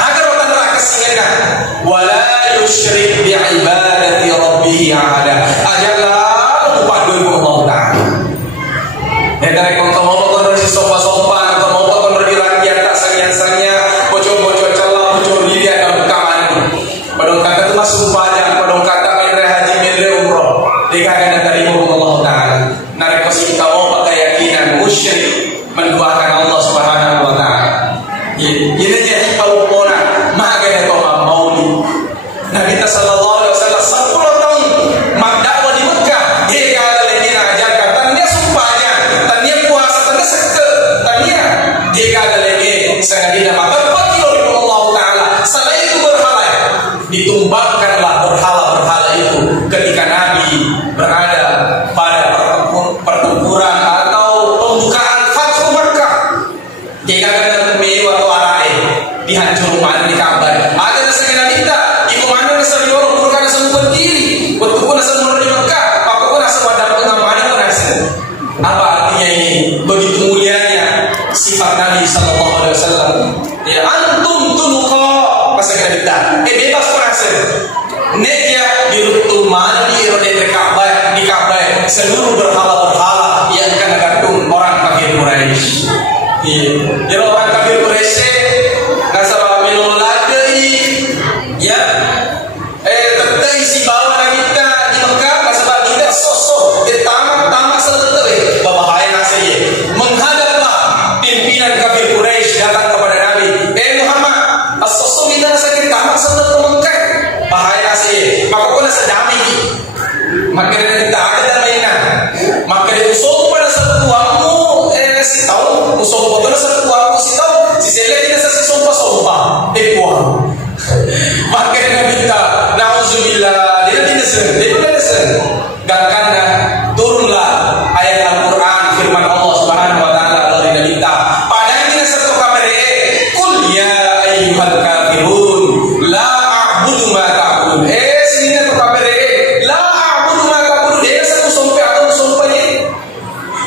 Agar orang terkesina, wala yusyrik bi ibadati rabbih ahada. Ajarlah upah dulu Allah taala. Ya dari kalau mau kon dari sopan-sopan, atau mau kon dari rakyat tak sangian-sangia, bocor-bocor celah, bocor diri ada bukaan. Padahal kata itu masuk pajak, padahal kata mere haji mere umroh. Dikatakan dari Allah taala. Narekosi kita mau pakai keyakinan musyrik menduakan Allah Subhanahu wa taala. Ini jadi kalau pona maka ada Maulid. Nabi sallallahu alaihi wasallam 10 tahun dakwah di Mekah, dia kata lagi ajarkan tanya sumpahnya, tanya puasa, tanya seke, tanya dia kata lagi sengaja maka pakil oleh Allah taala. Setelah itu berhala ditumbangkanlah berhala-berhala itu ketika Nabi berada pada pertempuran atau pembukaan Fathu Makkah. Dia kata mewah atau arai dihancur mana di kabar. Ada sengaja kita ibu mana nasa diorong bukan nasa berdiri waktu pun nasa di Mekah apapun nasa pada pengamannya pun nasa. Apa artinya ini? Begitu mulianya sifat Nabi sallallahu alaihi wasallam. Ya antum tunuqa pasal kita bebas perasa. Neknya dirutul mana di Kaabah di Kaabah seluruh berhala-berhala yang akan gantung orang kafir Quraisy. Jadi orang kafir Quraisy nasabah minul ladai ya tertai si bawa kita di Mekah nasabah kita sosok di tamak selesai bahaya nasi menghadaplah pimpinan kafir Quraisy datang kepada Nabi, Muhammad sosok kita sakit tamak selesai Mekah bahaya nasi maka pun sedami maka kita ada dalamnya maka itu sopan sesuatu si tahu musuh botol sesuatu si tahu si selek kita sompa kuah maka kita nauzubillah dia tidak sen karena turunlah ayat Al-Quran firman Allah Subhanahu wa taala dari Nabi kita padahal kita satu kabar kul ya ayyuhal kafirun la a'budu ma ta'budun sini satu kabar la a'budu ma ta'budun dia satu sompa atau sompanya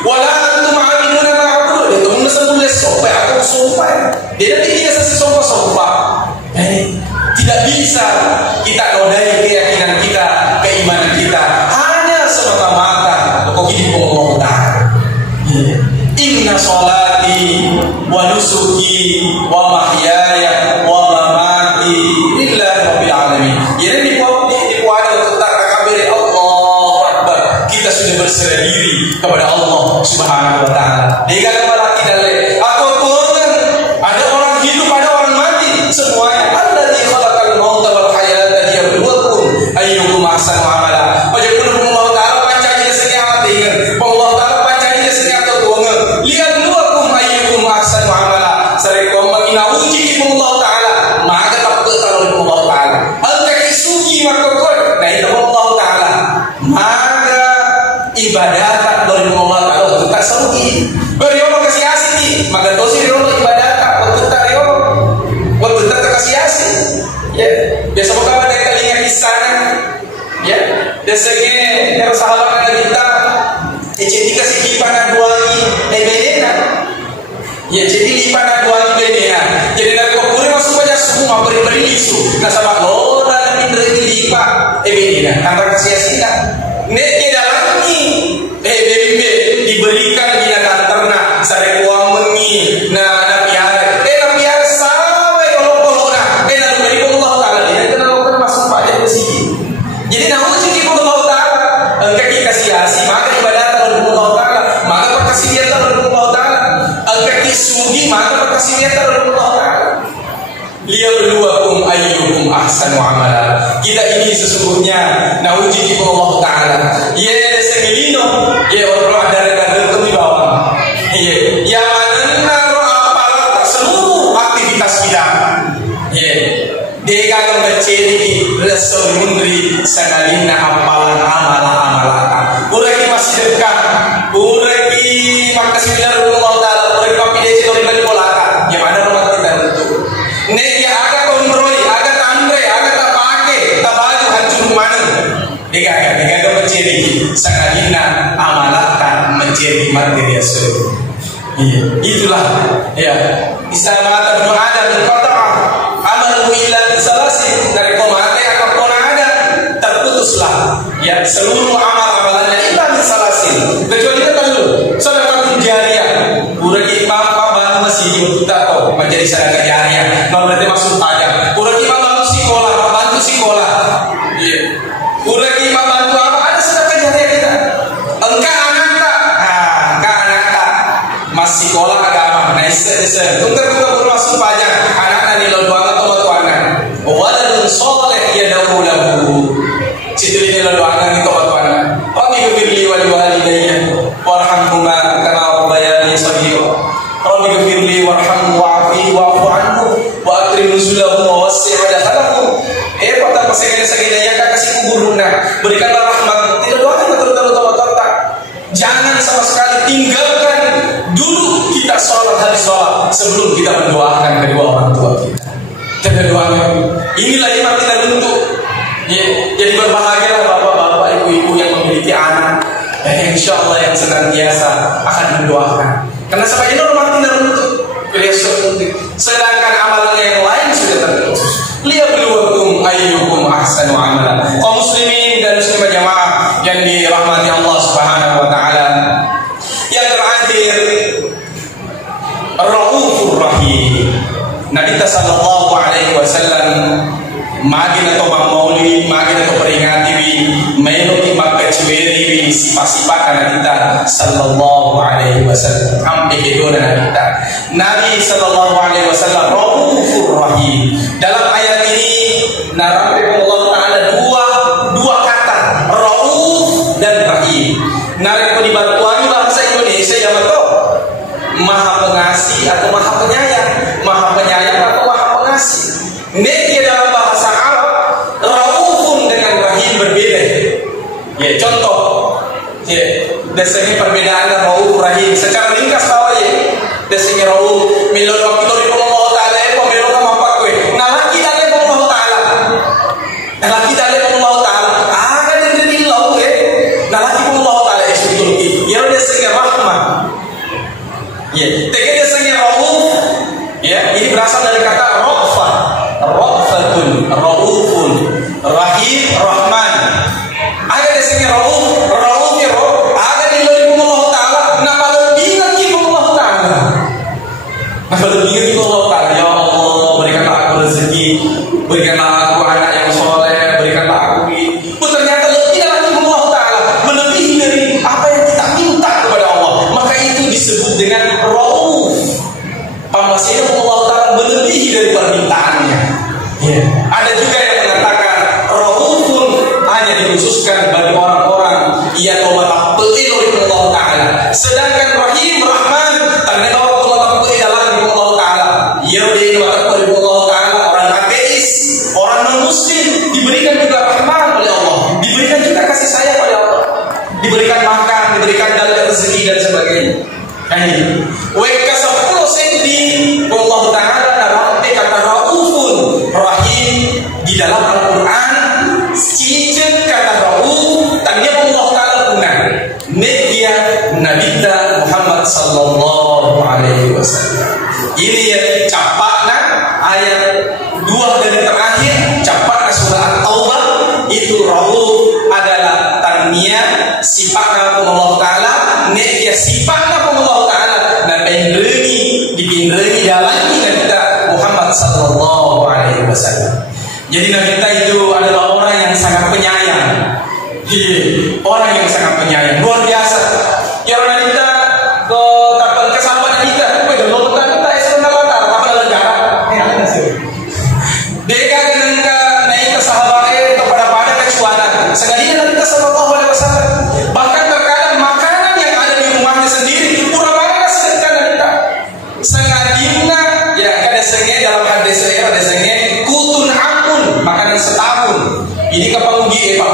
wala antum a'buduna ma a'budu dia tuh menulis sompa atau sompa dia tidak sompa tidak bisa kita nodai keyakinan kita, keimanan kita hanya semata-mata kok hidup Allah taala. Inna sholati wa nusuki wa mahyaya wa mamati lillahi rabbil alamin. Jadi di puasa untuk takbir Allahu Akbar kita sudah berserah diri kepada Allah Subhanahu wa taala. Dia kata kita aku pun ada orang hidup, ada orang mati, semuanya alladzi khalaqal mauta wal hayata liyabluwakum ayyukum ahsanu amala. Wajibun Allah taala pancanya sekian dengan Allah taala pancanya sekian tuangan liyabluwakum ayyukum ahsanu amala. Sarekom magina uji Allah taala maka takut kalau Allah taala angka isugi maka kau nah itu Allah taala maka ibadat dari Allah taala untuk tak serugi beri Allah kasih asih maka dosi Allah ibadat untuk tak waktu kita kasih asih ya biasa bukan ada telinga di sana ya biasa gini kalau sahabat kita jadi kasih lipanan dua lagi bedena ya jadi lipanan dua lagi bedena jadi dari kokuri masuk aja semua beri isu nah sama lo dan beri lipat bedena tanpa kasih asih neknya dalamnya bebe diberikan binatang ternak sare uang mengi nah napiara sampai kalau corona lalu dari Allah taala dia kenal masuk pajak ke sini jadi nah uji Allah taala engkau kasih asih maka ibadat oleh Allah taala maka perkasih dia oleh Allah taala engkau disugi maka perkasih dia oleh Allah taala liyabluwakum ayyukum ahsanu amala. Kita ini sesungguhnya nauji Allah taala. Ia sengelino, ia orang ada dari di bawah. Ia mana apa seluruh aktivitas kita. Dia akan mencari Rasul Mundri sangalina ampalan amala. Uraki masih dekat, uraki makasih dari Allah taala, uraki pilih ciri dari polaka. Yang mana rumah kita itu? Nek agak kontrol, agak tandre, agak tak pakai, tak baju hancur mana? Dia akan mencari sangalina amalatan menjadi materi surga. Itulah ya. Istamata bin Adam qata'a amalu illa bisalasi, dari komate atau kona ada terputuslah ya seluruh amalan-amalannya illa bisalasi, kecuali kita dulu sedekah jariah. Uraki papa masih kita tahu menjadi sedekah jariah. Nah berarti maksud aja uraki bantu sekolah. Iya. Uraki bantu apa? Ada sedekah jariah kita. Engkau anak tak masih sekolah agama. Nah tunggu bermasuk pajak anak ni lo doang atau batuangan. Waladun soleh yad'u lahu. Ciri ni lo doang itu batuangan. Rabbi ghfirli wa liwalidayya warhamhuma kama rabbayani shaghira. Rabbi ghfirli warhamhu wa'fu anhu wa akrim nuzulahu wa wasi' madkhalahu. Patah pasal-pasal ya kasih kuburuna. Berikanlah rahmat. Tidak doakan terus. Jangan sama sekali tinggalkan dulu kita sholat hari sholat sebelum kita mendoakan kedua orang tua kita. Kita doakan. Inilah iman kita bentuk. Ya, jadi berbahagialah bapak-bapak, ibu-ibu yang memiliki anak dan insya Allah yang senantiasa akan mendoakan. Karena sebagai norma kita bentuk. Sedangkan amalannya yang lain sudah terputus. Liyabluwakum ayyukum ahsanu amala. Kaum muslimin dan muslimah jamaah yang dirahmati Allah Subhanahu wa taala. Yang terakhir, Raufur Rahim. Nabi sallallahu alaihi wasallam magin atau Maulid, magin atau peringati wi melo ki makacweri wi sifat-sifat kana kita sallallahu alaihi wasallam. Ampe kedona kita. Nabi sallallahu alaihi wasallam Raufur Rahim. Dalam ayat ini narasi Allah taala dua kata, Rauf dan Rahim. Narik dibantuan bahasa Indonesia ya betul. Maha pengasih atau maha penyayang, maha penyayang atau maha pengasih. Nek dalam bahasa Arab Raufun dengan Rahim berbeda. Ya contoh, ya dasarnya perbedaan Rauf Rahim secara ringkas tahu ya. Dasarnya Rauf milor waktu itu Allah taala pemelo sama apa kowe. Nalaki dalem Allah taala. Nalaki dalem Allah taala. Ada dari Allah ya. Nalaki Allah taala betul ki. Ya dasarnya rahmat. Ya, tegak dasarnya Rauf. Ya, ini berasal dari kata Ra'fah. Ra'fatun, Raufun, Rahim, Rahman. Ada dasarnya Rauf, Rauf ya Rauf. Ada di dalam Allah taala. Napa lebih lagi Allah taala? Napa lebih lagi Allah taala? Ya Allah, berikanlah aku rezeki, berikanlah aku anak yang soleh, berikanlah aku ini. Ternyata lebih lagi Allah taala, melebihi dari apa yang kita minta kepada Allah. Maka itu disebut dengan Rauf. Pamasnya Allah taala melebihi dari permintaannya. Ya. Ada juga yang mengatakan Raufun hanya dikhususkan bagi orang-orang yang mengabdi oleh Allah taala. Sedangkan Rahim, Rahman ternyata Allah dalam Allah taala. Ya dia oleh Allah taala orang ateis, orang non-muslim diberikan juga rahmat oleh Allah, diberikan juga kasih sayang oleh Allah, diberikan makan, diberikan dalil rezeki dan sebagainya. Ini weka 10 senti Allah taala dalam kata Raufun Rahim di dalam Al-Qur'an. Cincin kata Rauf tanya Allah taala guna media Nabi Muhammad sallallahu alaihi wasallam. Ini yang capakna ayat 2 dari terakhir capakna surah At-Taubah itu Rauf adalah tania sifatna Allah taala, media sifatna Allah taala dan dipindrengi dalamnya kita Muhammad sallallahu alaihi wasallam. Jadi Nabi kita itu adalah orang yang sangat penyayang. Orang yang sangat penyayang, luar biasa. Ya orang kita ke sahabat kita, kita sebentar apa negara?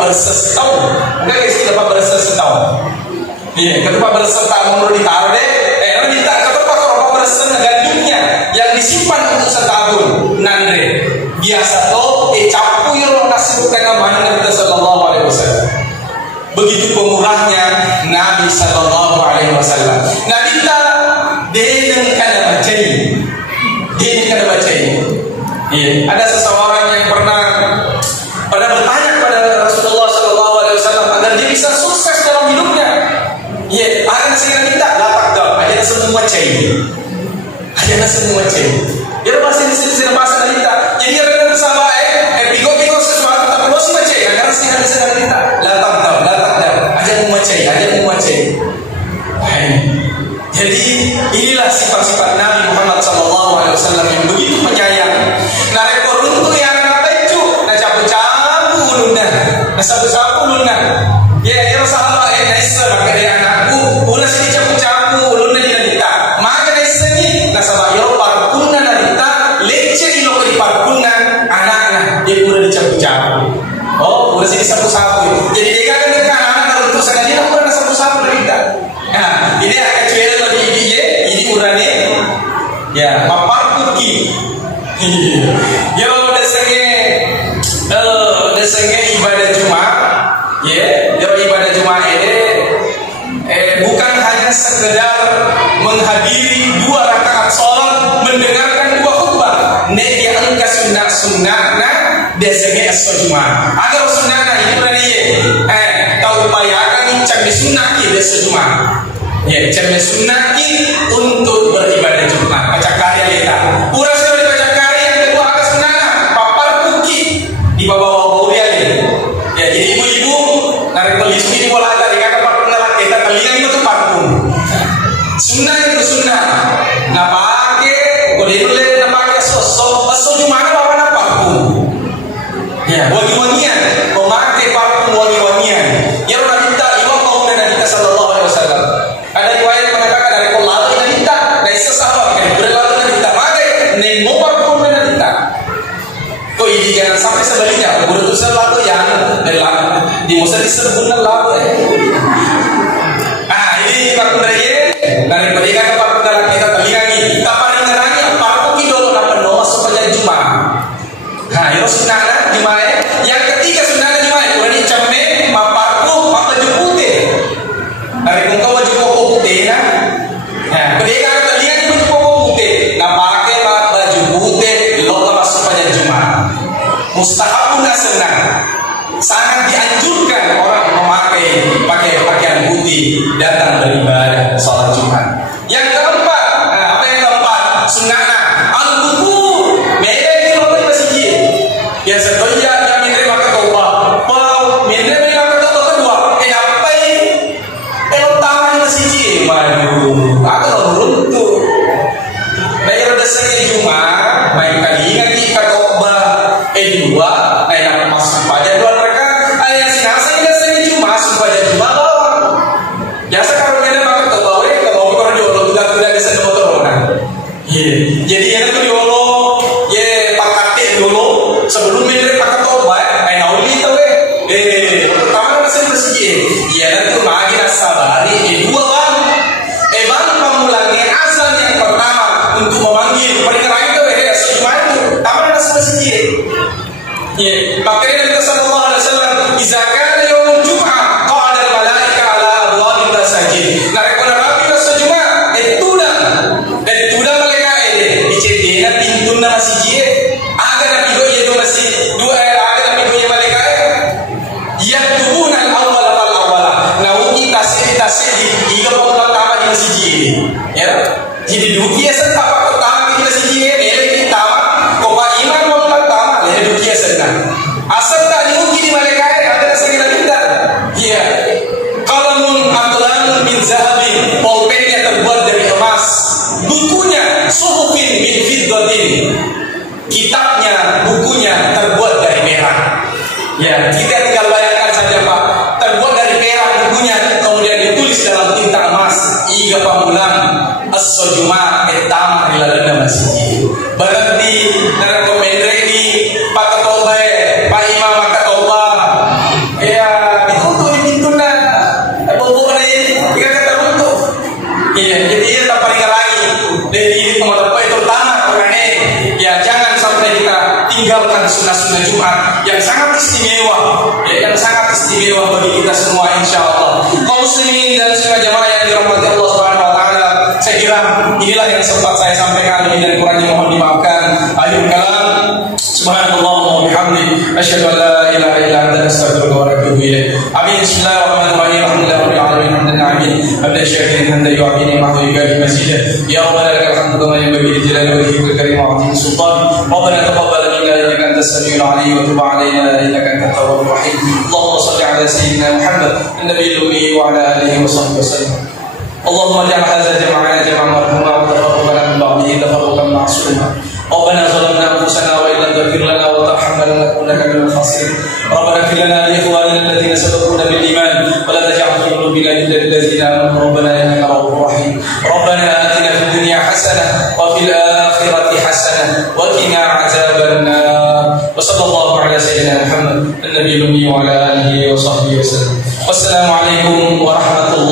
bersetahun. Enggak istilah pak bersetahun. Iya, ketika bersetahun menurut ditarde, kita ketika kalau bersetahun gandumnya yang disimpan untuk setahun nandre. Biasa toh capu yang nasi tengah mana Nabi Sallallahu Alaihi Wasallam. Begitu pemurahnya Nabi Sallallahu Alaihi Wasallam. Nabi tak dengan kada baca ini. Iya, ada seseorang yang pernah bertanya kepada Rasulullah Sallallahu Alaihi Wasallam agar dia bisa sukses dalam hidupnya. Iya, akan saya minta dapat jawab. Ada semua cair. Ada semua cair. Dia bahasa di sini bahasa kita. Jadi dia bersama pigo sesuatu tapi masih baca. Agar saya bisa minta dapat jawab. Ada semua cair. Jadi inilah sifat-sifat Nabi Muhammad Sallallahu Alaihi Wasallam yang begitu penyayang. Nah rekor untuk yang apa itu? Nah capu-capu ulunnya. Ya sahabat naisa maka dia anakku ulah sini capu-capu ulunnya di kita. Maka naisa ni nah sahabat yo parkunna na kita lecce ilo di parkunna anaknya dia udah dicapu-capu. Oh udah sini sapu-sapu. Jadi dia kan anak untuk sangat dia udah sapu-sapu dari kita. Nah ini akan cuel lagi ini urane ya paparkuki. Yo desenge ibadah Jumat ya yo ibadah Jumat ini bukan hanya sekedar menghadiri 2 rakaat salat mendengarkan 2 khutbah nek dia angka sunnah desenge asal Jumat agar sunnah ini berani tahu upayakan cak di sunnah ki Jumat ya cak di sunnah ki untuk beribadah Jumat baca karya kita pura sekali baca karya yang kedua akan sunnah papar kuki di bawah dia ya jadi ibu-ibu narik beli ini bola ada dikata parfum dalam kita telinga itu tuh parfum sunnah itu sunnah nggak pakai boleh nggak pakai sosok Jumat apa na parfum ya wangi-wangian memakai parfum wangi-wangian ya orang kita imam kaum Nabi Sallallahu Alaihi Wasallam ada riwayat mengatakan dari kolado Nabi kita dari sesahabat dari berlalu Nabi kita pakai nemo parfum Nabi kita. Kok ini jangan sampai sebaliknya berutusan lalu yang di musa disebutkan lalu ini parfum dari peringatan parfum dalam kita telinga ini kapan dengarnya parfum itu dapat penuh supaya Jumat. Nah itu sunnah Jumat. Yang ketiga sunnah Jumat ini camme parfum apa jupute dari kau baju koko putih nah peringatan telinga ini baju koko putih nggak pakai baju putih lo masuk pada Jumat. Mustahab pun senang. Sangat dianjurkan orang memakai pakaian putih datang beribadah sholat Jumat. Yang keempat, apa yang keempat? Sunnah al-bukur. Beda di luar masjid. Biasa toya yang minre maka toba. Wow, minre maka toba kedua. Apa ini? Utama di masjid. Waduh, aku runtuh. Bayar dasarnya Jumat, main kali lagi katoba. Dua, naik masuk pada 2 rakaat. Ayat sinasa ini dasarnya Jumat, masuk pada Jumat bawah. Biasa kalau kita pakai toba, kalau orang diolok tidak bisa motor orang. Jadi yang itu diolok, pakai dulu sebelum minum pakai toba. Nauli itu pertama masih bersih. Itu lagi nasabari. Dua bang pemulangnya asal yang pertama untuk memanggil peringatan itu Jumat itu, tapi masih bersih. Makanya Nabi Sallallahu Alaihi Wasallam izakan yaum Jumat qa'ada al-malaika ala abwabil masajid. Nah rekona Nabi Jumat itu dah mereka dicedena pintu masjid ada Nabi itu masih dua ada Nabi mereka yang tubun al-awwal fal-awwal. Nah kita tasih tiga pertama di masjid ya. Jadi dua biasa apa pertama di masjid kita kok imam pertama dua biasa asal tak diuji di mereka ada segala kita. Iya. Kalau aqlamun min zahabin, pulpennya terbuat dari emas, bukunya suhufin min fiddatin, kitabnya bukunya terbuat dari perak. Ya, kita tinggal bayangkan saja Pak, terbuat dari perak bukunya, kemudian ditulis dalam tinta emas, iga pamulang as-Jumat etam ilalana masjid. Berarti dari komendre ini Pak Ketua Pak Imam Katoba ya sunnah-sunnah Jumat yang sangat istimewa, ya, yang sangat istimewa bagi kita semua insyaallah. Kaum muslimin dan semua jamaah yang dirahmati Allah Subhanahu wa taala, saya kira inilah yang sempat saya sampaikan, lebih dan kurangnya mohon dimaafkan. Akhirul kalam, subhanallah wa bihamdi, asyhadu an la ilaha illa anta, astaghfiruka wa atubu ilaik. Amin. Bismillahirrahmanirrahim. Alhamdulillahirabbil alamin. Hamdan amin. Hamdan syakirin hamdan yu'afini ma'hu yukafi mazidah. Ya rabbana lakal hamdu kama yanbaghi li jalali wajhikal karim wa 'azimi sultan. Rabbana taqabbal minna innaka antas samiul 'alim wa tub 'alaina innaka antat tawwabur rahim. Allahumma shalli 'ala sayyidina Muhammad an-nabiyil ummi wa 'ala alihi wa sahbihi wasallam. Allahumma ij'al hadha jam'ana jam'an marhuma wa taqabbal min ba'dihi taqabbalan ma'suma. ربنا ظلمنا انفسنا وان لم تغفر لنا وترحمنا لنكونن من الخاسرين. ربنا اغفر لنا لاخواننا الذين سبقونا بالايمان ولا تجعل في قلوبنا غلا للذين امنوا ربنا انك رؤوف رحيم. ربنا اتنا في الدنيا حسنه وفي الاخره حسنه وقنا عذاب النار. وصلى الله على سيدنا محمد النبي الامي وعلى اله وصحبه وسلم. والسلام عليكم ورحمه الله.